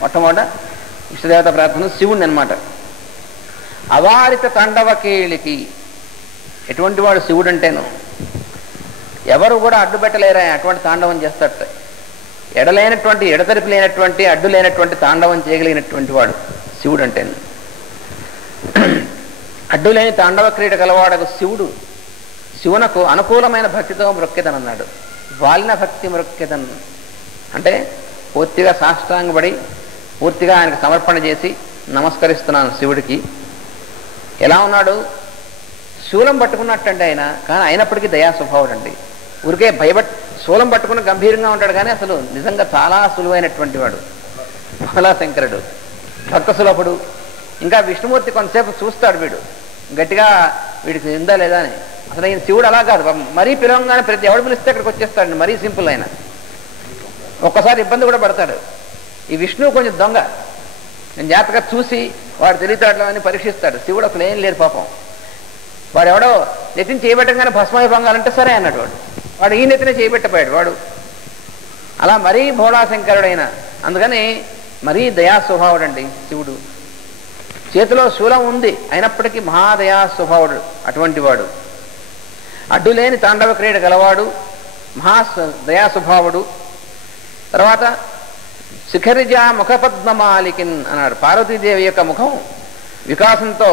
మొట్టమొదట ఇష్టదేవత ప్రార్థన శివుణ్ణి అనమాట. అవారిత తాండవ కేళికి. ఎటువంటి వాడు శివుడు అంటేను ఎవరు కూడా అడ్డుపెట్టలేరా అటువంటి తాండవం చేస్తాడట. ఎడలేనటువంటి ఎడతెరిపి లేనటువంటి అడ్డు లేనటువంటి తాండవం చేయగలిగినటువంటి వాడు శివుడు అంటేను. అడ్డు లేని తాండవ క్రీడ గలవాడకు శివుడు. శివునకు అనుకూలమైన భక్తితో మృక్కెదనన్నాడు. వాలిన భక్తి మృక్కెదన్ అంటే పూర్తిగా సాష్టాంగపడి పూర్తిగా ఆయనకు సమర్పణ చేసి నమస్కరిస్తున్నాను శివుడికి. ఎలా ఉన్నాడు? శూలం పట్టుకున్నట్టండి ఆయన, కానీ అయినప్పటికీ దయా స్వభావుడు అండి. ఊరికే శూలం పట్టుకుని గంభీరంగా ఉంటాడు, కానీ అసలు నిజంగా చాలా సులువైనటువంటి వాడు బాలాశంకరుడు, భక్త సులభుడు. ఇంకా విష్ణుమూర్తి కొంతసేపు చూస్తాడు వీడు గట్టిగా, వీడికి ఉందా లేదా అని. అసలు ఈయన శివుడు అలా కాదు, మరీ పిలవంగానే ప్రతి ఎవడు పిలిస్తే అక్కడికి వచ్చేస్తాడు. మరీ సింపుల్ ఆయన. ఒక్కసారి ఇబ్బంది కూడా పడతాడు. ఈ విష్ణువు కొంచెం దొంగ, నేను జాగ్రత్తగా చూసి వాడు తెలివితేటలు అని పరీక్షిస్తాడు. శివుడు అసలు ఏం లేరు పాపం. వాడు ఎవడో నెత్తిని చేయబెట్టగానే భస్మై పొంగాలంటే సరే అన్నాడు వాడు ఈ నెత్తినే చేయబెట్టపోయాడు వాడు. అలా మరీ భోళాశంకరుడైన, అందుకని మరీ దయా స్వభావుడు అండి శివుడు. చేతిలో శూలం ఉంది, అయినప్పటికీ మహాదయా స్వభావుడు అటువంటి వాడు. అడ్డులేని తాండవ క్రీడ గలవాడు, దయా స్వభావుడు. తర్వాత శిఖరిజ ముఖపద్మమాలికిన్ అన్నాడు. పార్వతీదేవి యొక్క ముఖం వికాసంతో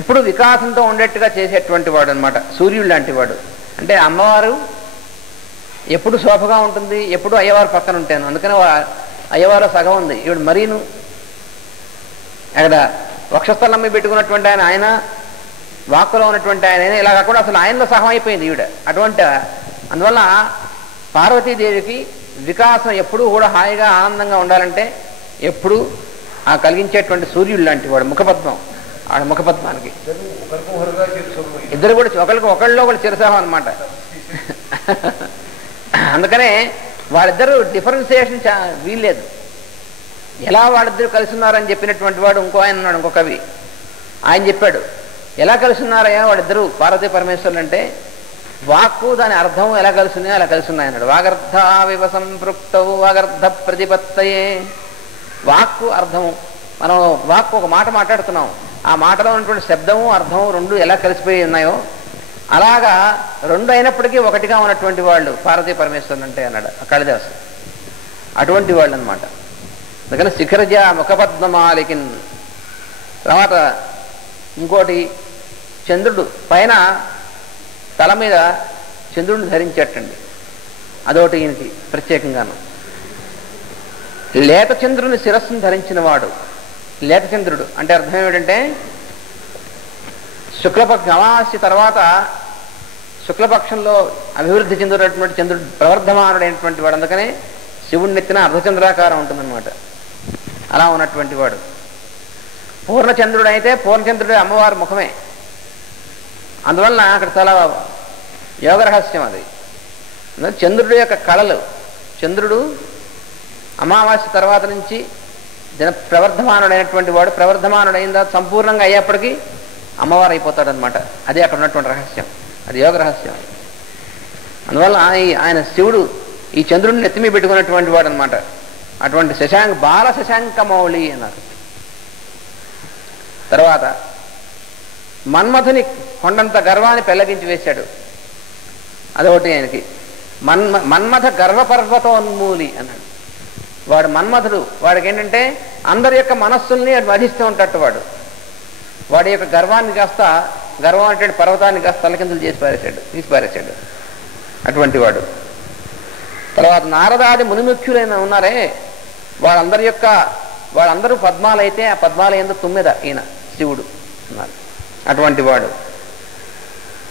ఎప్పుడు వికాసంతో ఉండేట్టుగా చేసేటువంటి వాడు అనమాట. సూర్యుడు లాంటి వాడు. అంటే అమ్మవారు ఎప్పుడు శోభగా ఉంటుంది, ఎప్పుడు అయ్యవారు పక్కన ఉంటాను. అందుకని అయ్యవారు సగం ఉంది, ఈవిడ మరీను. అక్కడ వక్షస్థలం మీద పెట్టుకున్నటువంటి ఆయన వాక్కులో ఉన్నటువంటి ఆయన ఇలా కాకుండా అసలు ఆయనలో సగం అయిపోయింది ఈవిడ. అటువంటి అందువల్ల పార్వతీదేవికి వికాసం ఎప్పుడూ కూడా హాయిగా ఆనందంగా ఉండాలంటే ఎప్పుడు ఆ కలిగించేటువంటి సూర్యుడు లాంటి వాడు. ముఖపద్మం, ఆడ ముఖపద్మానికి ఇద్దరు కూడా ఒకళ్ళలో ఒకళ్ళు చిరసాహం అనమాట. అందుకనే వాళ్ళిద్దరూ డిఫరెన్సియేషన్ వీల్లేదు. ఎలా వాళ్ళిద్దరూ కలిసి ఉన్నారని చెప్పినటువంటి వాడు ఇంకో ఆయన ఉన్నాడు, ఇంకో కవి. ఆయన చెప్పాడు ఎలా కలిసి ఉన్నారయ్యా వాళ్ళిద్దరూ పార్వతీ పరమేశ్వరులు అంటే, వాక్కు దాని అర్థం ఎలా కలిసి ఉన్నాయో అలా కలిసి ఉన్నాయన్నాడు. వాగర్థావివ సంపృక్తవు వాగర్థ ప్రతిపత్తయే. వాక్కు అర్థము, మనం వాక్కు ఒక మాట మాట్లాడుతున్నాం, ఆ మాటలో ఉన్నటువంటి శబ్దము అర్థము రెండు ఎలా కలిసిపోయి ఉన్నాయో అలాగా రెండు అయినప్పటికీ ఒకటిగా ఉన్నటువంటి వాళ్ళు పార్వతీ పరమేశ్వరులు అంటే అన్నాడు కాళిదాసు. అటువంటి వాళ్ళు అనమాట. అందుకని శిఖరజ ముఖపద్మమాలికిన్. తర్వాత ఇంకోటి చంద్రుడు పైన తల మీద చంద్రుడిని ధరించేటండి. అదొకటి ఈయనకి ప్రత్యేకంగాను. లేత చంద్రుని శిరస్సును ధరించిన వాడు. లేత చంద్రుడు అంటే అర్థం ఏమిటంటే శుక్లపక్ష అమావాస్య తర్వాత శుక్లపక్షంలో అభివృద్ధి చెందినటువంటి చంద్రుడు ప్రవర్ధమానుడైనటువంటి వాడు. అందుకనే శివుడిని ఎత్తిన అర్ధచంద్రాకారం ఉంటుందన్నమాట. అలా ఉన్నటువంటి వాడు. పూర్ణచంద్రుడు అయితే పూర్ణచంద్రుడు అమ్మవారి ముఖమే. అందువలన అక్కడ చాలా యోగ రహస్యం అది. చంద్రుడు యొక్క కళలు, చంద్రుడు అమావాస్య తర్వాత నుంచి ప్రవర్ధమానుడైనటువంటి వాడు. ప్రవర్ధమానుడైన తర్వాత సంపూర్ణంగా అయ్యేప్పటికీ అమ్మవారు అయిపోతాడనమాట. అదే అక్కడ ఉన్నటువంటి రహస్యం, అది యోగ రహస్యం. అందువల్ల ఆయన శివుడు ఈ చంద్రుడిని నెత్తిమీ పెట్టుకున్నటువంటి వాడు అనమాట. అటువంటి బాల శశాంక మౌళి అన్నారు. తర్వాత మన్మథుని కొండంత గర్వాన్ని పెళ్లగించి వేశాడు. అదొకటి ఆయనకి. మన్మథ గర్వపర్వతోన్మూలి అన్నాడు. వాడు మన్మథుడు. వాడికి ఏంటంటే అందరి యొక్క మనస్సుల్ని వధిస్తూ ఉంటాడు వాడు. వాడి యొక్క గర్వాన్ని కాస్త, గర్వం అంటే పర్వతాన్ని కాస్త తలకిందులు తీసి పారేశాడు అటువంటి వాడు. తర్వాత నారదాది మునిముఖ్యులైన ఉన్నారే వాళ్ళందరూ పద్మాలైతే ఆ పద్మాల యందు తుమ్మెద ఈయన శివుడు ఉన్నారు. అటువంటి వాడు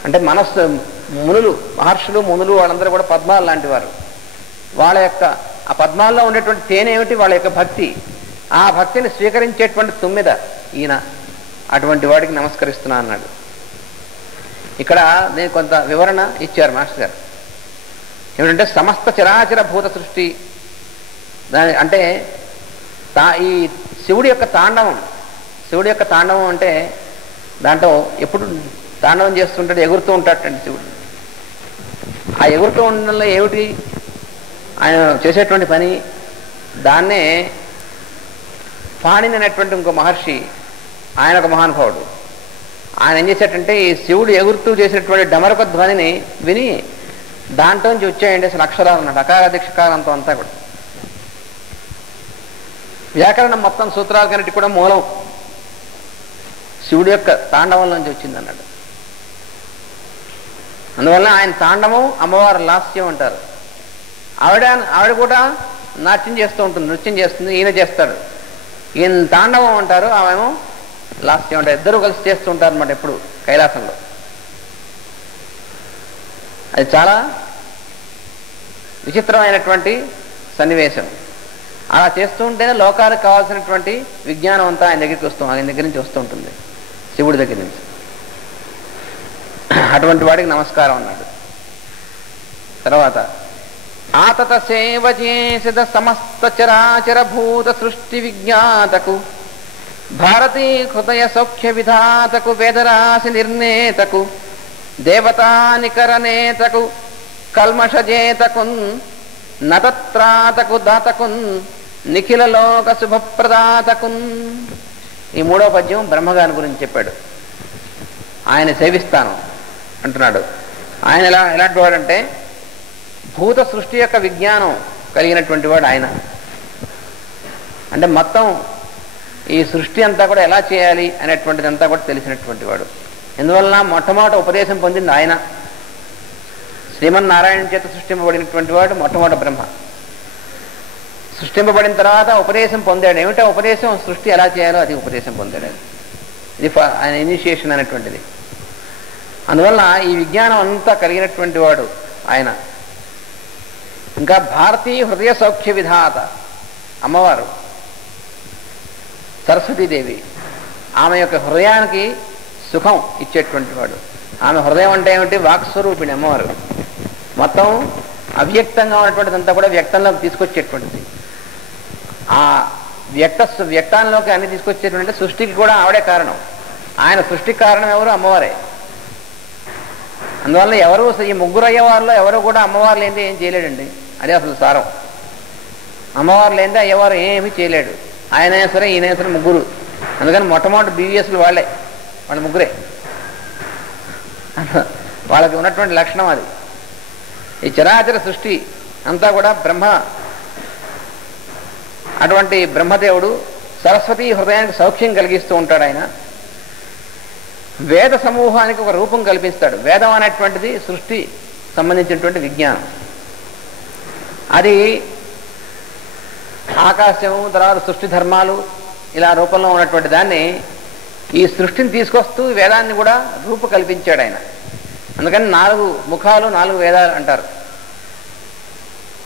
అంటే మనస్సు మునులు, మహర్షులు, మునులు వాళ్ళందరూ కూడా పద్మాలు లాంటి వారు. వాళ్ళ యొక్క ఆ పద్మాల్లో ఉండేటువంటి తేనె ఏమిటి? వాళ్ళ యొక్క భక్తి. ఆ భక్తిని స్వీకరించేటువంటి తుమ్మెద ఈయన. అటువంటి వాడికి నమస్కరిస్తున్నా అన్నాడు. ఇక్కడ నేను కొంత వివరణ ఇచ్చారు మాస్టర్ గారు. ఏమిటంటే సమస్త చరాచర భూత సృష్టి దాని అంటే ఈ శివుడి యొక్క తాండవం. శివుడి యొక్క తాండవం అంటే దాంట్లో ఎప్పుడు తాండవం చేస్తుంటాడు, ఎగురుతూ ఉంటాడండి శివుడు. ఆ ఎగురుతూ ఉండడంలో ఏమిటి ఆయన చేసేటువంటి పని? దాన్నే పాణిని అనేటువంటి ఇంకో మహర్షి, ఆయన ఒక మహానుభావుడు, ఆయన ఏం చేసేటంటే ఈ శివుడు ఎగురుతూ చేసినటువంటి డమరక ధ్వనిని విని దాంట్లో నుంచి వచ్చాయండి అసలు అక్షరాలు అన్నాడు, అకార దీక్షకారంతో అంతా కూడా. వ్యాకరణం మొత్తం సూత్రాల కన్నిటి కూడా మూలం శివుడి యొక్క తాండవంలోంచి వచ్చింది అన్నాడు. అందువల్ల ఆయన తాండవం, అమ్మవారు లాస్యం అంటారు. ఆవిడ కూడా నాట్యం చేస్తూ ఉంటుంది, నృత్యం చేస్తుంది, ఈయన చేస్తాడు. ఈయన తాండవం అంటారు, ఆమెమో లాస్యం అంటారు. ఇద్దరు కలిసి చేస్తూ ఉంటారు అన్నమాట ఎప్పుడు కైలాసంలో. అది చాలా విచిత్రమైనటువంటి సన్నివేశం. అలా చేస్తూ ఉంటేనే లోకాలకు కావాల్సినటువంటి విజ్ఞానం అంతా ఆయన దగ్గర నుంచి వస్తూ ఉంటుంది, శివుడి దగ్గర నుంచి. అటువంటి వాడికి నమస్కారం అన్నాడు. తర్వాత ఆతత సేవ చేసిద సమస్త చరాచర భూత సృష్టి విజ్ఞాతకు భారతీ హృదయ సౌఖ్య విధాతకు వేదరాశి నిర్ణేతకు దేవతానికరనేతకు కల్మషజేతకున్ నతత్రాతకు దాతకున్ నిఖిల లోక శుభప్రదాతకున్. ఈ మూడో పద్యం బ్రహ్మగారి గురించి చెప్పాడు. ఆయన సేవిస్తాను అంటున్నాడు. ఆయన ఎలాంటి వాడంటే భూత సృష్టి యొక్క విజ్ఞానం కలిగినటువంటి వాడు ఆయన. అంటే మొత్తం ఈ సృష్టి అంతా కూడా ఎలా చేయాలి అనేటువంటిది అంతా కూడా తెలిసినటువంటి వాడు. ఎందువలన మొట్టమొదట ఉపదేశం పొందింది ఆయన. శ్రీమన్నారాయణ చేత సృష్టింపబడినటువంటి వాడు మొట్టమొదటి బ్రహ్మ. సృష్టింపబడిన తర్వాత ఉపదేశం పొందాడు. ఏమిటో ఉపదేశం? సృష్టి ఎలా చేయాలో అది ఉపదేశం పొందాడు. ఇది ఆయన ఇనిషియేషన్ అనేటువంటిది. అందువల్ల ఈ విజ్ఞానం అంతా కలిగినటువంటి వాడు ఆయన. ఇంకా భారతీయ హృదయ సౌఖ్య విధాత అమ్మవారు సరస్వతీదేవి, ఆమె యొక్క హృదయానికి సుఖం ఇచ్చేటువంటి వాడు. ఆమె హృదయం అంటే ఏమిటి? వాక్స్వరూపిణి అమ్మవారు. మొత్తం అవ్యక్తంగా ఉన్నటువంటిదంతా కూడా వ్యక్తంలోకి తీసుకొచ్చేటువంటిది. ఆ వ్యక్తాల్లోకి అన్ని తీసుకొచ్చేటువంటి సృష్టికి కూడా ఆవిడే కారణం. ఆయన సృష్టికి కారణం ఎవరు? అమ్మవారే. అందువల్ల ఎవరు ఈ ముగ్గురు అయ్యవారిలో ఎవరు కూడా అమ్మవారు లేనిదే ఏం చేయలేడండి. అదే అసలు సారం. అమ్మవారు లేనిదే అయ్యవారు ఏమీ చేయలేడు. ఆయనైనా సరే ఈయనైనా సరే ముగ్గురు. అందుకని మొట్టమొదటి బీవీఎస్లు వాళ్ళ ముగ్గురే. వాళ్ళకి ఉన్నటువంటి లక్షణం అది. ఈ చరాచర సృష్టి అంతా కూడా బ్రహ్మ, అటువంటి బ్రహ్మదేవుడు సరస్వతీ హృదయానికి సౌఖ్యం కలిగిస్తూ ఉంటాడు. ఆయన వేద సమూహానికి ఒక రూపం కల్పిస్తాడు. వేదం అనేటువంటిది సృష్టి సంబంధించినటువంటి విజ్ఞానం. అది ఆకాశము, తర్వాత సృష్టి ధర్మాలు ఇలా రూపంలో ఉన్నటువంటి దాన్ని ఈ సృష్టిని తీసుకొస్తూ వేదాన్ని కూడా రూపు కల్పించాడు ఆయన. అందుకని 4 ముఖాలు 4 వేదాలు అంటారు.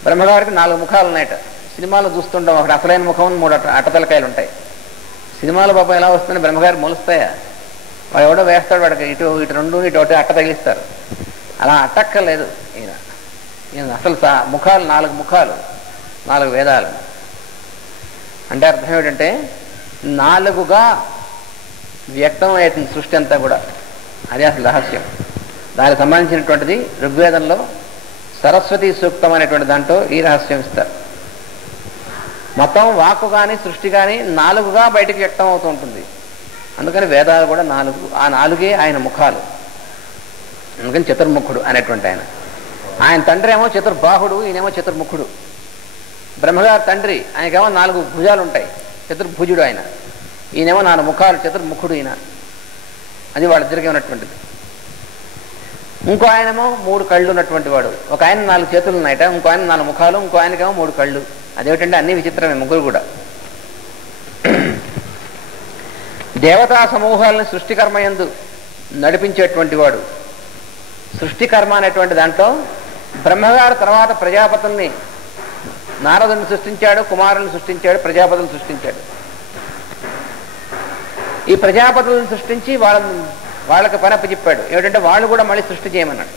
బ్రహ్మగారికి 4 ముఖాలు ఉన్నాయట. సినిమాలో చూస్తుంటాం, ఒకటి అసలైన ముఖం, 3 అట్టతలకాయలు ఉంటాయి. సినిమాలో పాపం ఎలా వస్తుంది, బ్రహ్మగారు మొలుస్తాయా? వాడు ఎవడో వేస్తాడు, వాడికి ఇటు 2 ఇటు ఒకటి అట్ట తగిలిస్తారు. అలా అట్టక్కర్లేదు. ఈయన అసలు ముఖాలు 4 ముఖాలు 4 వేదాలు. అంటే అర్థం ఏమిటంటే 4గా వ్యక్తం అవుతుంది సృష్టి అంతా కూడా. అదే అసలు రహస్యం. దానికి సంబంధించినటువంటిది ఋగ్వేదంలో సరస్వతి సూక్తం అనేటువంటి దాంట్లో ఈ రహస్యం ఇస్తారు. మొత్తం వాక్కు కానీ సృష్టి కానీ 4గా బయటికి వ్యక్తం అవుతూ ఉంటుంది. అందుకని వేదాలు కూడా 4. ఆ 4గే ఆయన ముఖాలు. అందుకని చతుర్ముఖుడు అనేటువంటి ఆయన. ఆయన తండ్రి ఏమో చతుర్బాహుడు, ఈయనేమో చతుర్ముఖుడు. బ్రహ్మగారి తండ్రి, ఆయనకేమో 4 భుజాలు ఉంటాయి, చతుర్భుజుడు ఆయన. ఈయనేమో 4 ముఖాలు, చతుర్ముఖుడు ఈయన. అది వాళ్ళిద్దరికీ ఉన్నటువంటిది. ఇంకో ఆయనేమో 3 కళ్ళు ఉన్నటువంటి వాడు. ఒక ఆయన 4 చేతులు ఉన్నాయట, ఇంకో ఆయన 4 ముఖాలు, ఇంకో ఆయనకేమో 3 కళ్ళు. అదేమిటంటే అన్ని విచిత్రమే ముగ్గురు కూడా. దేవతా సమూహాలను సృష్టికర్మ యందు నడిపించేటువంటి వాడు. సృష్టికర్మ అనేటువంటి దాంట్లో బ్రహ్మగారు తర్వాత ప్రజాపతుల్ని, నారదుని సృష్టించాడు, కుమారులను సృష్టించాడు, ప్రజాపతులను సృష్టించాడు. ఈ ప్రజాపతులను సృష్టించి వాళ్ళకి పని అప్పచెప్పాడు. ఏమిటంటే వాళ్ళు కూడా మళ్ళీ సృష్టి చేయమన్నాడు.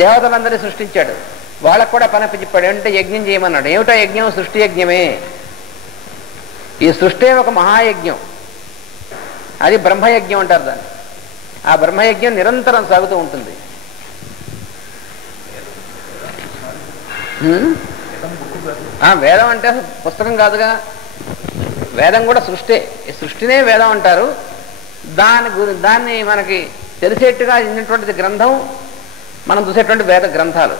దేవతలందరినీ సృష్టించాడు, వాళ్ళకు కూడా పని అప్పచెప్పాడు. ఏమిటంటే యజ్ఞం చేయమన్నాడు. ఏమిటో యజ్ఞం? సృష్టి యజ్ఞమే. ఈ సృష్టి ఒక మహాయజ్ఞం. అది బ్రహ్మయజ్ఞం అంటారు దాన్ని. ఆ బ్రహ్మయజ్ఞం నిరంతరం సాగుతూ ఉంటుంది. వేదం అంటే పుస్తకం కాదుగా, వేదం కూడా సృష్టి. ఈ సృష్టినే వేదం అంటారు. దాన్ని మనకి తెలిసేట్టుగా ఇచ్చినటువంటిది గ్రంథం, మనం చూసేటువంటి వేద గ్రంథాలు.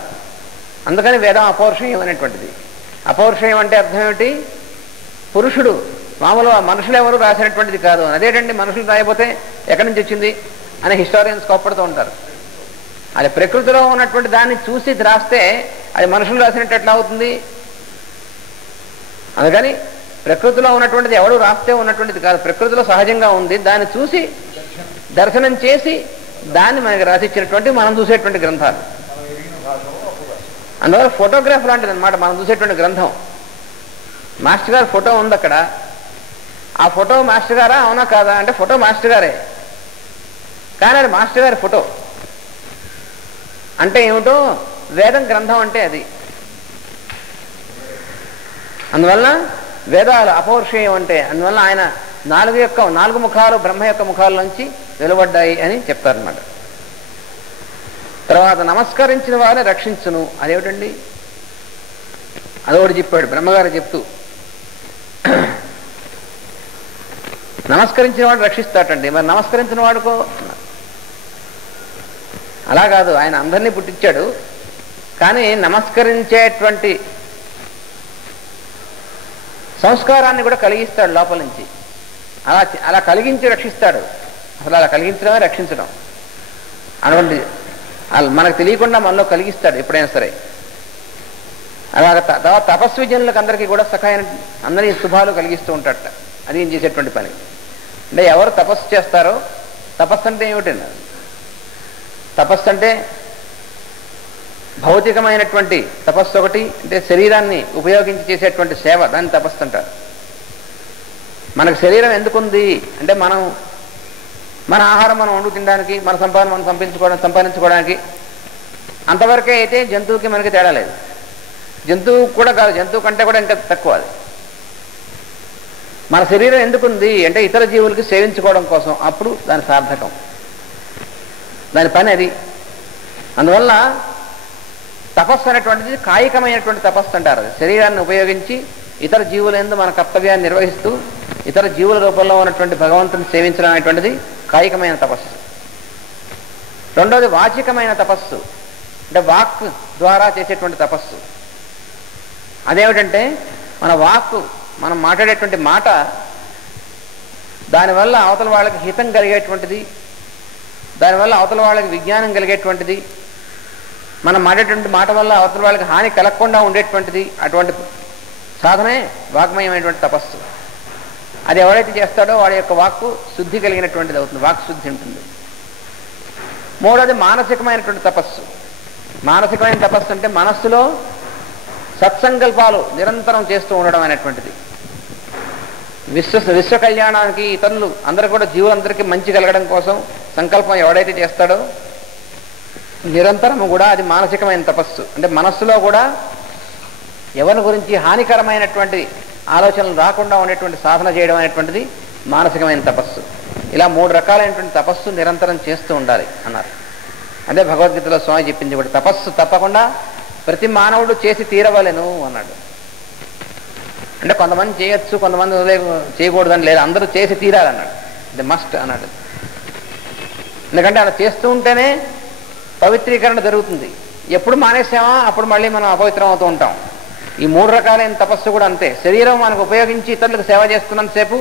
అందుకని వేదం అపౌరుషేయం అనేటువంటిది. అపౌరుషేయం అంటే అర్థం ఏమిటి? పురుషుడు మామూలుగా మనుషులు ఎవరు రాసినటువంటిది కాదు. అదేంటండి మనుషులు రాయకపోతే ఎక్కడి నుంచి వచ్చింది అని హిస్టారియన్స్ కోప్పడుతూ ఉంటారు. అది ప్రకృతిలో ఉన్నటువంటి దాన్ని చూసి రాస్తే అది మనుషులు రాసినట్టు ఎట్లా అవుతుంది? అందుకని ప్రకృతిలో ఉన్నటువంటిది ఎవడు రాస్తే ఉన్నటువంటిది కాదు, ప్రకృతిలో సహజంగా ఉంది. దాన్ని చూసి దర్శనం చేసి దాన్ని మనకి రాసిచ్చినటువంటి మనం చూసేటువంటి గ్రంథాలు. అందువల్ల ఫోటోగ్రాఫ్ లాంటిది అనమాట మనం చూసేటువంటి గ్రంథం. మాస్టర్ గారు ఫోటో ఉంది అక్కడ, ఆ ఫోటో మాస్టర్ గారా అవునా కాదా అంటే ఫోటో మాస్టర్ గారే, కానీ అది మాస్టర్ గారి ఫోటో అంటే ఏమిటో వేదం గ్రంథం అంటే అది. అందువల్ల వేదాలు అపౌరుషేయం అంటే అందువల్ల ఆయన నాలుగు ముఖాలు బ్రహ్మ యొక్క ముఖాల నుంచి వెలువడ్డాయి అని చెప్తారన్నమాట. తర్వాత నమస్కరించిన వారిని రక్షించును. అదేమిటండి? అదొకటి చెప్పాడు బ్రహ్మగారు చెప్తూ, నమస్కరించిన వాడు రక్షిస్తాటండి. మరి నమస్కరించిన వాడుకో అలా కాదు, ఆయన అందరినీ పుట్టించాడు, కానీ నమస్కరించేటువంటి సంస్కారాన్ని కూడా కలిగిస్తాడు లోపల నుంచి. అలా కలిగించి రక్షిస్తాడు. అసలు అలా కలిగించడమే రక్షించడం. అటువంటి మనకు తెలియకుండా మనలో కలిగిస్తాడు ఎప్పుడైనా సరే. అలాగ తర్వాత తపస్విజనులకు అందరికీ కూడా సహాయం, అందరినీ శుభాలు కలిగిస్తూ ఉంటాడట. అది ఏం చేసేటువంటి పని అంటే ఎవరు తపస్సు చేస్తారో, తపస్సు అంటే ఏమిటండి? తపస్సు అంటే భౌతికమైనటువంటి తపస్సు ఒకటి, అంటే శరీరాన్ని ఉపయోగించి చేసేటువంటి సేవ, దాన్ని తపస్సు అంటారు. మనకు శరీరం ఎందుకుంది అంటే మన ఆహారం మనం వండు తినడానికి, మన సంపాదన మనం సంపాదించుకోవడానికి. అంతవరకే అయితే జంతువుకి మనకి తేడా లేదు. జంతువు కూడా కాదు, జంతువు కంటే కూడా ఇంకా తక్కువ అది. మన శరీరం ఎందుకుంది అంటే ఇతర జీవులకి సేవించుకోవడం కోసం. అప్పుడు దాని సార్థకం, దాని పని అది. అందువల్ల తపస్సు అనేటువంటిది కాయికమైనటువంటి తపస్సు అంటారు. అది శరీరాన్ని ఉపయోగించి ఇతర జీవులందు మన కర్తవ్యాన్ని నిర్వహిస్తూ ఇతర జీవుల రూపంలో ఉన్నటువంటి భగవంతుని సేవించడం అనేటువంటిది కాయికమైన తపస్సు. రెండోది వాచికమైన తపస్సు, అంటే వాక్ ద్వారా చేసేటువంటి తపస్సు. అదేమిటంటే మన వాక్కు, మనం మాట్లాడేటువంటి మాట, దానివల్ల అవతల వాళ్ళకి హితం కలిగేటువంటిది, దానివల్ల అవతల వాళ్ళకి విజ్ఞానం కలిగేటువంటిది, మనం మాట్లాడేటువంటి మాట వల్ల అవతల వాళ్ళకి హాని కలగకుండా ఉండేటువంటిది. అటువంటి సాధనే వాగ్మయమైనటువంటి తపస్సు. అది ఎవరైతే చేస్తాడో వాడి యొక్క వాక్కు శుద్ధి కలిగినటువంటిది అవుతుంది, వాక్ శుద్ధి ఉంటుంది. మూడోది మానసికమైనటువంటి తపస్సు. మానసికమైన తపస్సు అంటే మనస్సులో సత్సంకల్పాలు నిరంతరం చేస్తూ ఉండడం అనేటువంటిది. విశ్వ కళ్యాణానికి, ఇతరులు అందరూ కూడా జీవులందరికీ మంచి కలగడం కోసం సంకల్పం ఎవడైతే చేస్తాడో నిరంతరము కూడా అది మానసికమైన తపస్సు. అంటే మనస్సులో కూడా ఎవరి గురించి హానికరమైనటువంటి ఆలోచనలు రాకుండా ఉండేటువంటి సాధన చేయడం అనేటువంటిది మానసికమైన తపస్సు. ఇలా 3 రకాలైనటువంటి తపస్సు నిరంతరం చేస్తూ ఉండాలి అన్నారు. అదే భగవద్గీతలో స్వామి చెప్పింది కూడా, తపస్సు తప్పకుండా ప్రతి మానవుడు చేసి తీరవలెను అన్నాడు. అంటే కొంతమంది చేయొచ్చు, కొంతమంది చేయకూడదని లేదు, అందరూ చేసి తీరాలన్నాడు. ఇది మస్ట్ అన్నాడు. ఎందుకంటే అలా చేస్తూ ఉంటేనే పవిత్రీకరణ జరుగుతుంది. ఎప్పుడు మానేసామా అప్పుడు మళ్ళీ మనం అపవిత్రం అవుతూ ఉంటాం. ఈ 3 రకాలైన తపస్సు కూడా అంతే. శరీరం మనకు ఉపయోగించి ఇతరులకు సేవ చేస్తున్నంతసేపు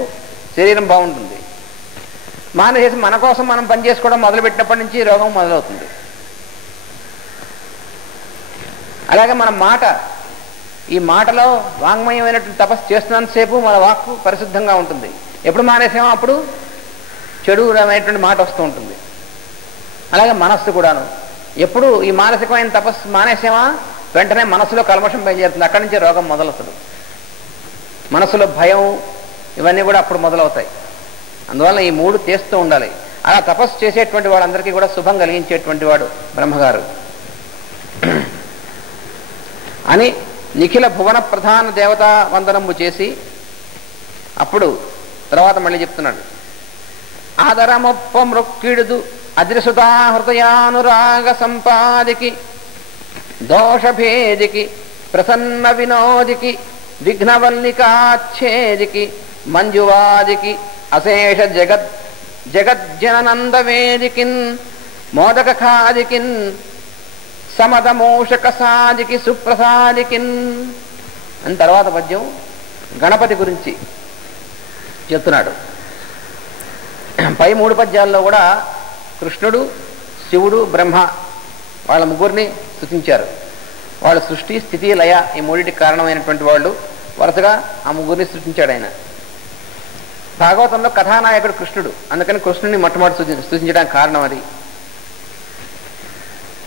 శరీరం బాగుంటుంది. మానేసి మన కోసం మనం పని చేసుకోవడం మొదలుపెట్టినప్పటి నుంచి రోగం మొదలవుతుంది. అలాగే మన మాట, ఈ మాటలో వాంగ్మయమైనటువంటి తపస్సు చేస్తున్నంతసేపు మన వాక్కు పరిశుద్ధంగా ఉంటుంది. ఎప్పుడు మానేసామో అప్పుడు చెడు అనేటువంటి మాట వస్తూ ఉంటుంది. అలాగే మనస్సు కూడాను, ఎప్పుడు ఈ మానసికమైన తపస్సు మానేసామా వెంటనే మనసులో కల్మషం బయలుదేరుతుంది. అక్కడి నుంచే రోగం మొదలవుతుంది. మనసులో భయం ఇవన్నీ కూడా అప్పుడు మొదలవుతాయి. అందువల్ల ఈ 3 చేస్తూ ఉండాలి. అలా తపస్సు చేసేటువంటి వాళ్ళందరికీ కూడా శుభం కలిగించేటువంటి వాడు బ్రహ్మగారు అని నిఖిల భువన ప్రధాన దేవతా వందనము చేసి అప్పుడు తర్వాత మళ్ళీ చెప్తున్నాడు. ఆదరమొప్ప మృక్కిడుదు అద్రిసుతా హృదయానురాగ సంపాదికి దోషభేదికి ప్రసన్న వినోదికి విఘ్నవల్లికాచ్ఛేదికి మంజువాదికి అశేష జగజ్జననందవేదికిన్ మోదకఖాదికిన్ సమదమూషక సాదికి సుప్రసాదికిన్ అని తర్వాత పద్యం గణపతి గురించి చెప్తున్నాడు. పై 3 పద్యాల్లో కూడా కృష్ణుడు, శివుడు, బ్రహ్మ వాళ్ళ ముగ్గురిని స్తుతించారు. వాళ్ళు సృష్టి, స్థితి, లయ ఈ మూడింటికి కారణమైనటువంటి వాళ్ళు. వరుసగా ఆ ముగ్గురిని సృష్టించాడు ఆయన. భాగవతంలో కథానాయకుడు కృష్ణుడు, అందుకని కృష్ణుడిని మొట్టమొదటి స్తుతించడానికి కారణం అది.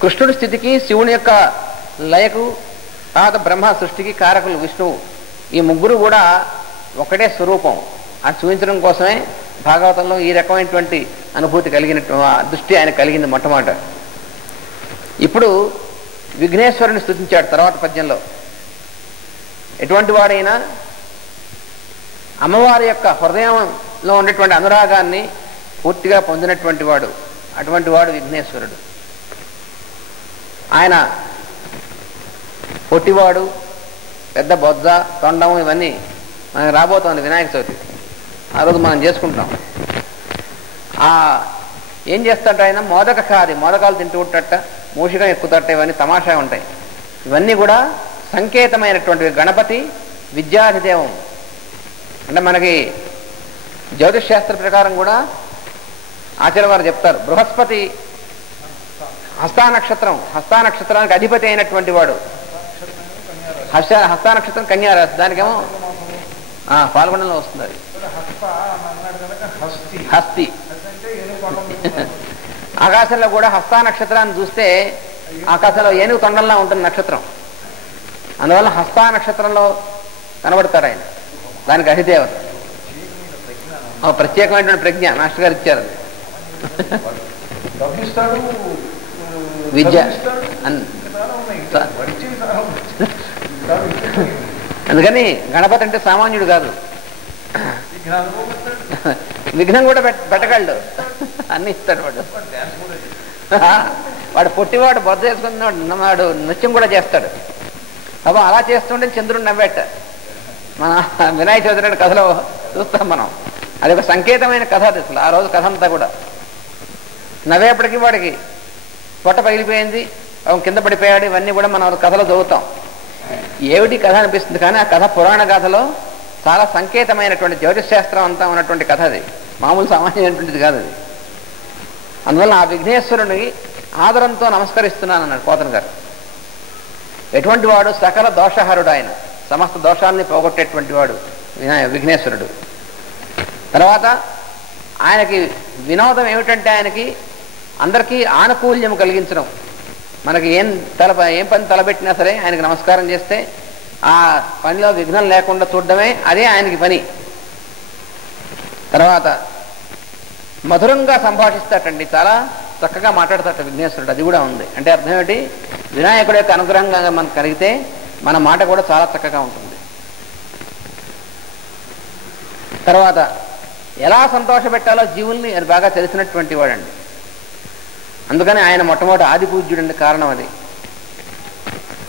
కృష్ణుడి స్థితికి, శివుని యొక్క లయకు, తర్వాత బ్రహ్మ సృష్టికి కారకులు విష్ణువు. ఈ ముగ్గురు కూడా ఒకటే స్వరూపం. అది చూపించడం కోసమే భాగవతంలో ఈ రకమైనటువంటి అనుభూతి కలిగినట్టు దృష్టి ఆయన కలిగింది మొట్టమొదట. ఇప్పుడు విఘ్నేశ్వరుని స్తుతించాడు తర్వాత పద్యంలో. ఎటువంటి వాడైనా అమ్మవారి యొక్క హృదయంలో ఉన్నటువంటి అనురాగాన్ని పూర్తిగా పొందినటువంటి వాడు, అటువంటి వాడు విఘ్నేశ్వరుడు. ఆయన పొట్టివాడు, పెద్ద బొజ్జ, తొండం ఇవన్నీ మనకు రాబోతోంది వినాయక చవితి. ఆ రోజు మనం చేసుకుంటాం. ఏం చేస్తాట ఆయన? మోదకాలు తింటూ ఉంటాట, మూషికం ఎక్కుతాట, ఇవన్నీ తమాషా ఉంటాయి. ఇవన్నీ కూడా సంకేతమైనటువంటి గణపతి విద్యాధిదేవం. అంటే మనకి జ్యోతిష్ శాస్త్ర ప్రకారం కూడా ఆచార్య వారు చెప్తారు, బృహస్పతి హస్తానక్షత్రానికి అధిపతి అయినటువంటి వాడు. హస్తానక్షత్రం కన్యారాశి, దానికేమో పాల్గొనలో వస్తుంది అది హస్తి. ఆకాశంలో కూడా హస్తానక్షత్రాన్ని చూస్తే ఆకాశంలో ఏనుగు తొండంలా ఉంటుంది నక్షత్రం. అందువల్ల హస్తానక్షత్రంలో కనబడతాడు ఆయన. దానికి అధిదేవత. ప్రత్యేకమైనటువంటి ప్రజ్ఞ మాస్టర్ గారు ఇచ్చారు. విద్య అందుకని గణపతి అంటే సామాన్యుడు కాదు. విఘ్నం కూడా పెట్టగలడు, అన్ని ఇస్తాడు వాడు. వాడు పొట్టివాడు, బొద్ద వేసుకున్నాడు, నృత్యం కూడా చేస్తాడు. అబ్బా అలా చేస్తుంటే చంద్రుడు నవ్వేట. మన వినాయక చవితి కథలో చూస్తాం మనం. అది ఒక సంకేతమైన కథ. అది అసలు ఆ రోజు కథ అంతా కూడా నవ్వేపటికి వాడికి పొట్ట పగిలిపోయింది, కింద పడిపోయాడు, ఇవన్నీ కూడా మనం కథలో చదువుతాం. ఏమిటి కథ అనిపిస్తుంది, కానీ ఆ కథ పురాణ గాథలో చాలా సంకేతమైనటువంటి జ్యోతిష్ శాస్త్రం అంతా ఉన్నటువంటి కథ. అది మామూలు సామాన్యమైనటువంటిది కాదు అది. అందువల్ల ఆ విఘ్నేశ్వరుని ఆదరంతో నమస్కరిస్తున్నాను అన్నాడు పోతన గారు. ఎటువంటి వాడు? సకల దోషహరుడు ఆయన, సమస్త దోషాలని పోగొట్టేటువంటి వాడు విఘ్నేశ్వరుడు. తర్వాత ఆయనకి వినోదం ఏమిటంటే ఆయనకి అందరికీ ఆనుకూల్యం కలిగించడం. మనకి ఏం పని తలబెట్టినా సరే ఆయనకి నమస్కారం చేస్తే ఆ పనిలో విఘ్నం లేకుండా చూడడమే అదే ఆయనకి పని. తర్వాత మధురంగా సంభాషిస్తాటండి, చాలా చక్కగా మాట్లాడతాట విఘ్నేశ్వరుడు. అది కూడా ఉంది. అంటే అర్థం ఏమిటి? వినాయకుడి యొక్క అనుగ్రహంగా మనకు కలిగితే మన మాట కూడా చాలా చక్కగా ఉంటుంది. తర్వాత ఎలా సంతోషపెట్టాలో జీవుల్ని అది బాగా తెలిసినటువంటి వాడండి. అందుకని ఆయన మొట్టమొదటి ఆది పూజ్యుడండి. కారణం అది.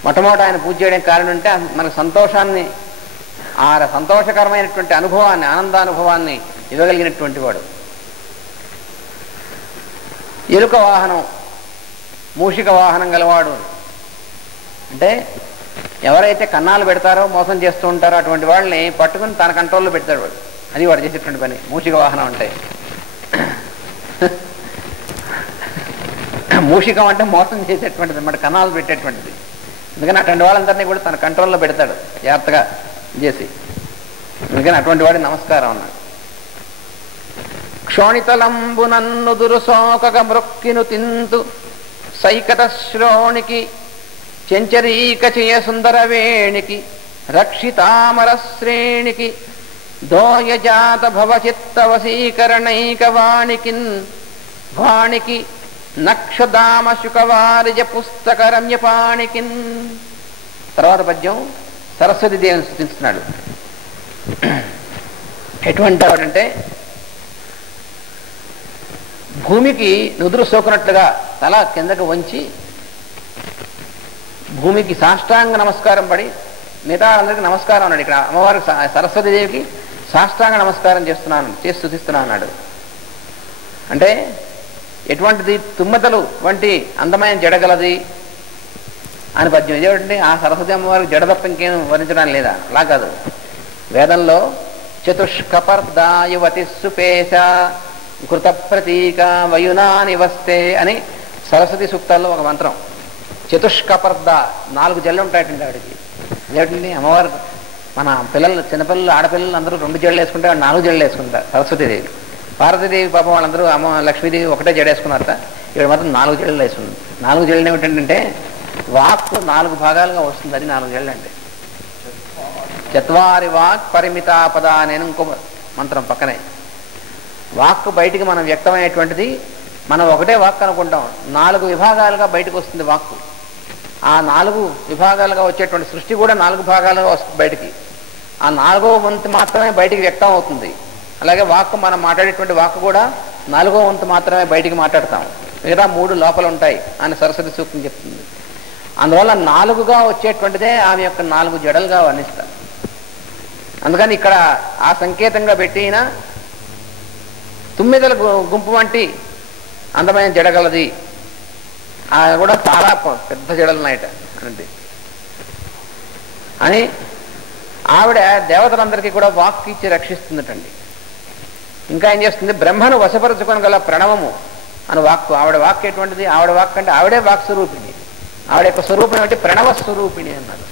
మొట్టమొదటి ఆయన పూజ చేయడానికి కారణం అంటే మనకు సంతోషాన్ని, ఆ సంతోషకరమైనటువంటి అనుభవాన్ని, ఆనందానుభవాన్ని ఇవ్వగలిగినటువంటి వాడు. ఎలుక వాహనం, మూషిక వాహనం గలవాడు. అంటే ఎవరైతే కన్నాలు పెడతారో, మోసం చేస్తూ ఉంటారో అటువంటి వాళ్ళని పట్టుకుని తన కంట్రోల్లో పెడతాడు వాడు. అది వాడు చేసేటువంటి పని మూషిక వాహనం అంటే. మూషికం అంటే మోసం చేసేటువంటిది అన్నమాట, కన్నాలు పెట్టేటువంటిది. అందుకని అటువంటి వాళ్ళందరినీ కూడా తన కంట్రోల్లో పెడతాడు జాగ్రత్తగా చేసి. అందుకని అటువంటి వాడి నమస్కారం అన్నాడు. క్షోణితలంబునన్నుదురు సోకగ మృక్కిను తింతు సైకత శ్రోణికి చెంచరీక చేయ సుందరవేణికి రక్షితామర శ్రేణికి దోయజాత భవచిత్త వశీకరణైక వాణికిన్ వాణికి నక్షదామ శుకవారిజ పుస్తక రమ్యపాణికిన్. తర్వాత పద్యం సరస్వతి దేవిని స్తుతిస్తున్నాడు. ఎటువంటి వాడంటే భూమికి నుదురు సోకునట్లుగా తల కిందకు వంచి భూమికి సాష్టాంగ నమస్కారం పడి మిగతా అందరికీ నమస్కారం అన్నాడు. ఇక్కడ అమ్మవారికి సరస్వతీదేవికి సాష్టాంగ నమస్కారం చేసి స్తుతిస్తున్నాను అన్నాడు. అంటే ఎటువంటిది? తుమ్మెదలు వంటి అందమైన జడగలది అని పద్యం. ఇదేంటంటే ఆ సరస్వతి అమ్మవారికి జడ తప్ప ఇంకేం వర్ణించడానికి లేదా? అలా కాదు. వేదంలో చతుష్కపర్దా యువతి సుపేశ కృత ప్రతీక వయునా నివస్తే అని సరస్వతి సూక్తాల్లో ఒక మంత్రం. చతుష్కపర్ద 4 జళ్ళు ఉంటాయటండి ఆవిడికి. ఏమిటండి? అమ్మవారు మన పిల్లలు, చిన్నపిల్లలు, ఆడపిల్లలు అందరూ 2 జళ్ళు వేసుకుంటే 4 జళ్ళు వేసుకుంటారు సరస్వతీదేవి. పార్వతీదేవి పాపం వాళ్ళందరూ అమ్మ లక్ష్మీదేవి ఒకటే జడ వేసుకున్నారట. ఇక్కడ మాత్రం 4 జళ్ళు వేసుకుంది. 4 జళ్ళు ఏమిటంటే వాక్కు 4 భాగాలుగా వస్తుంది. అది 4 జళ్ళు అంటే. చత్వారి వాక్ పరిమితాపద నేను ఇంకో మంత్రం పక్కనే. వాక్కు బయటికి మనం వ్యక్తమయ్యేటువంటిది మనం ఒకటే వాక్ అనుకుంటాం. 4 విభాగాలుగా బయటకు వస్తుంది వాక్కు. ఆ 4 విభాగాలుగా వచ్చేటువంటి సృష్టి కూడా 4 భాగాలుగా వస్తుంది బయటికి. ఆ 4వ వంతు మాత్రమే బయటికి వ్యక్తం అవుతుంది. అలాగే వాక్కు, మనం మాట్లాడేటువంటి వాక్కు కూడా 4వ వంతు మాత్రమే బయటికి మాట్లాడతాం. మిగతా 3 లోపల ఉంటాయి అని సరస్వతి సూక్తం చెప్తుంది. అందువల్ల 4గా వచ్చేటువంటిదే ఆమె యొక్క 4 జడలుగా వర్ణిస్తారు. అందుకని ఇక్కడ ఆ సంకేతంగా పెట్టిన తుమ్మెదల గుంపు వంటి అందమైన జడగలది. కూడా చాలా పెద్ద జడలు ఉన్నాయట అంటే అని ఆవిడ దేవతలందరికీ కూడా వాక్కు ఇచ్చి రక్షిస్తుందటండి. ఇంకా ఏం చేస్తుంది? బ్రహ్మను వశపరుచుకొని గల ప్రణవము అని వాక్కు. ఆవిడ వాక్కు ఎటువంటిది? ఆవిడ వాక్కు అంటే ఆవిడే వాక్ స్వరూపిణి. ఆవిడ యొక్క స్వరూపిణి అంటే ప్రణవ స్వరూపిణి అన్నారు.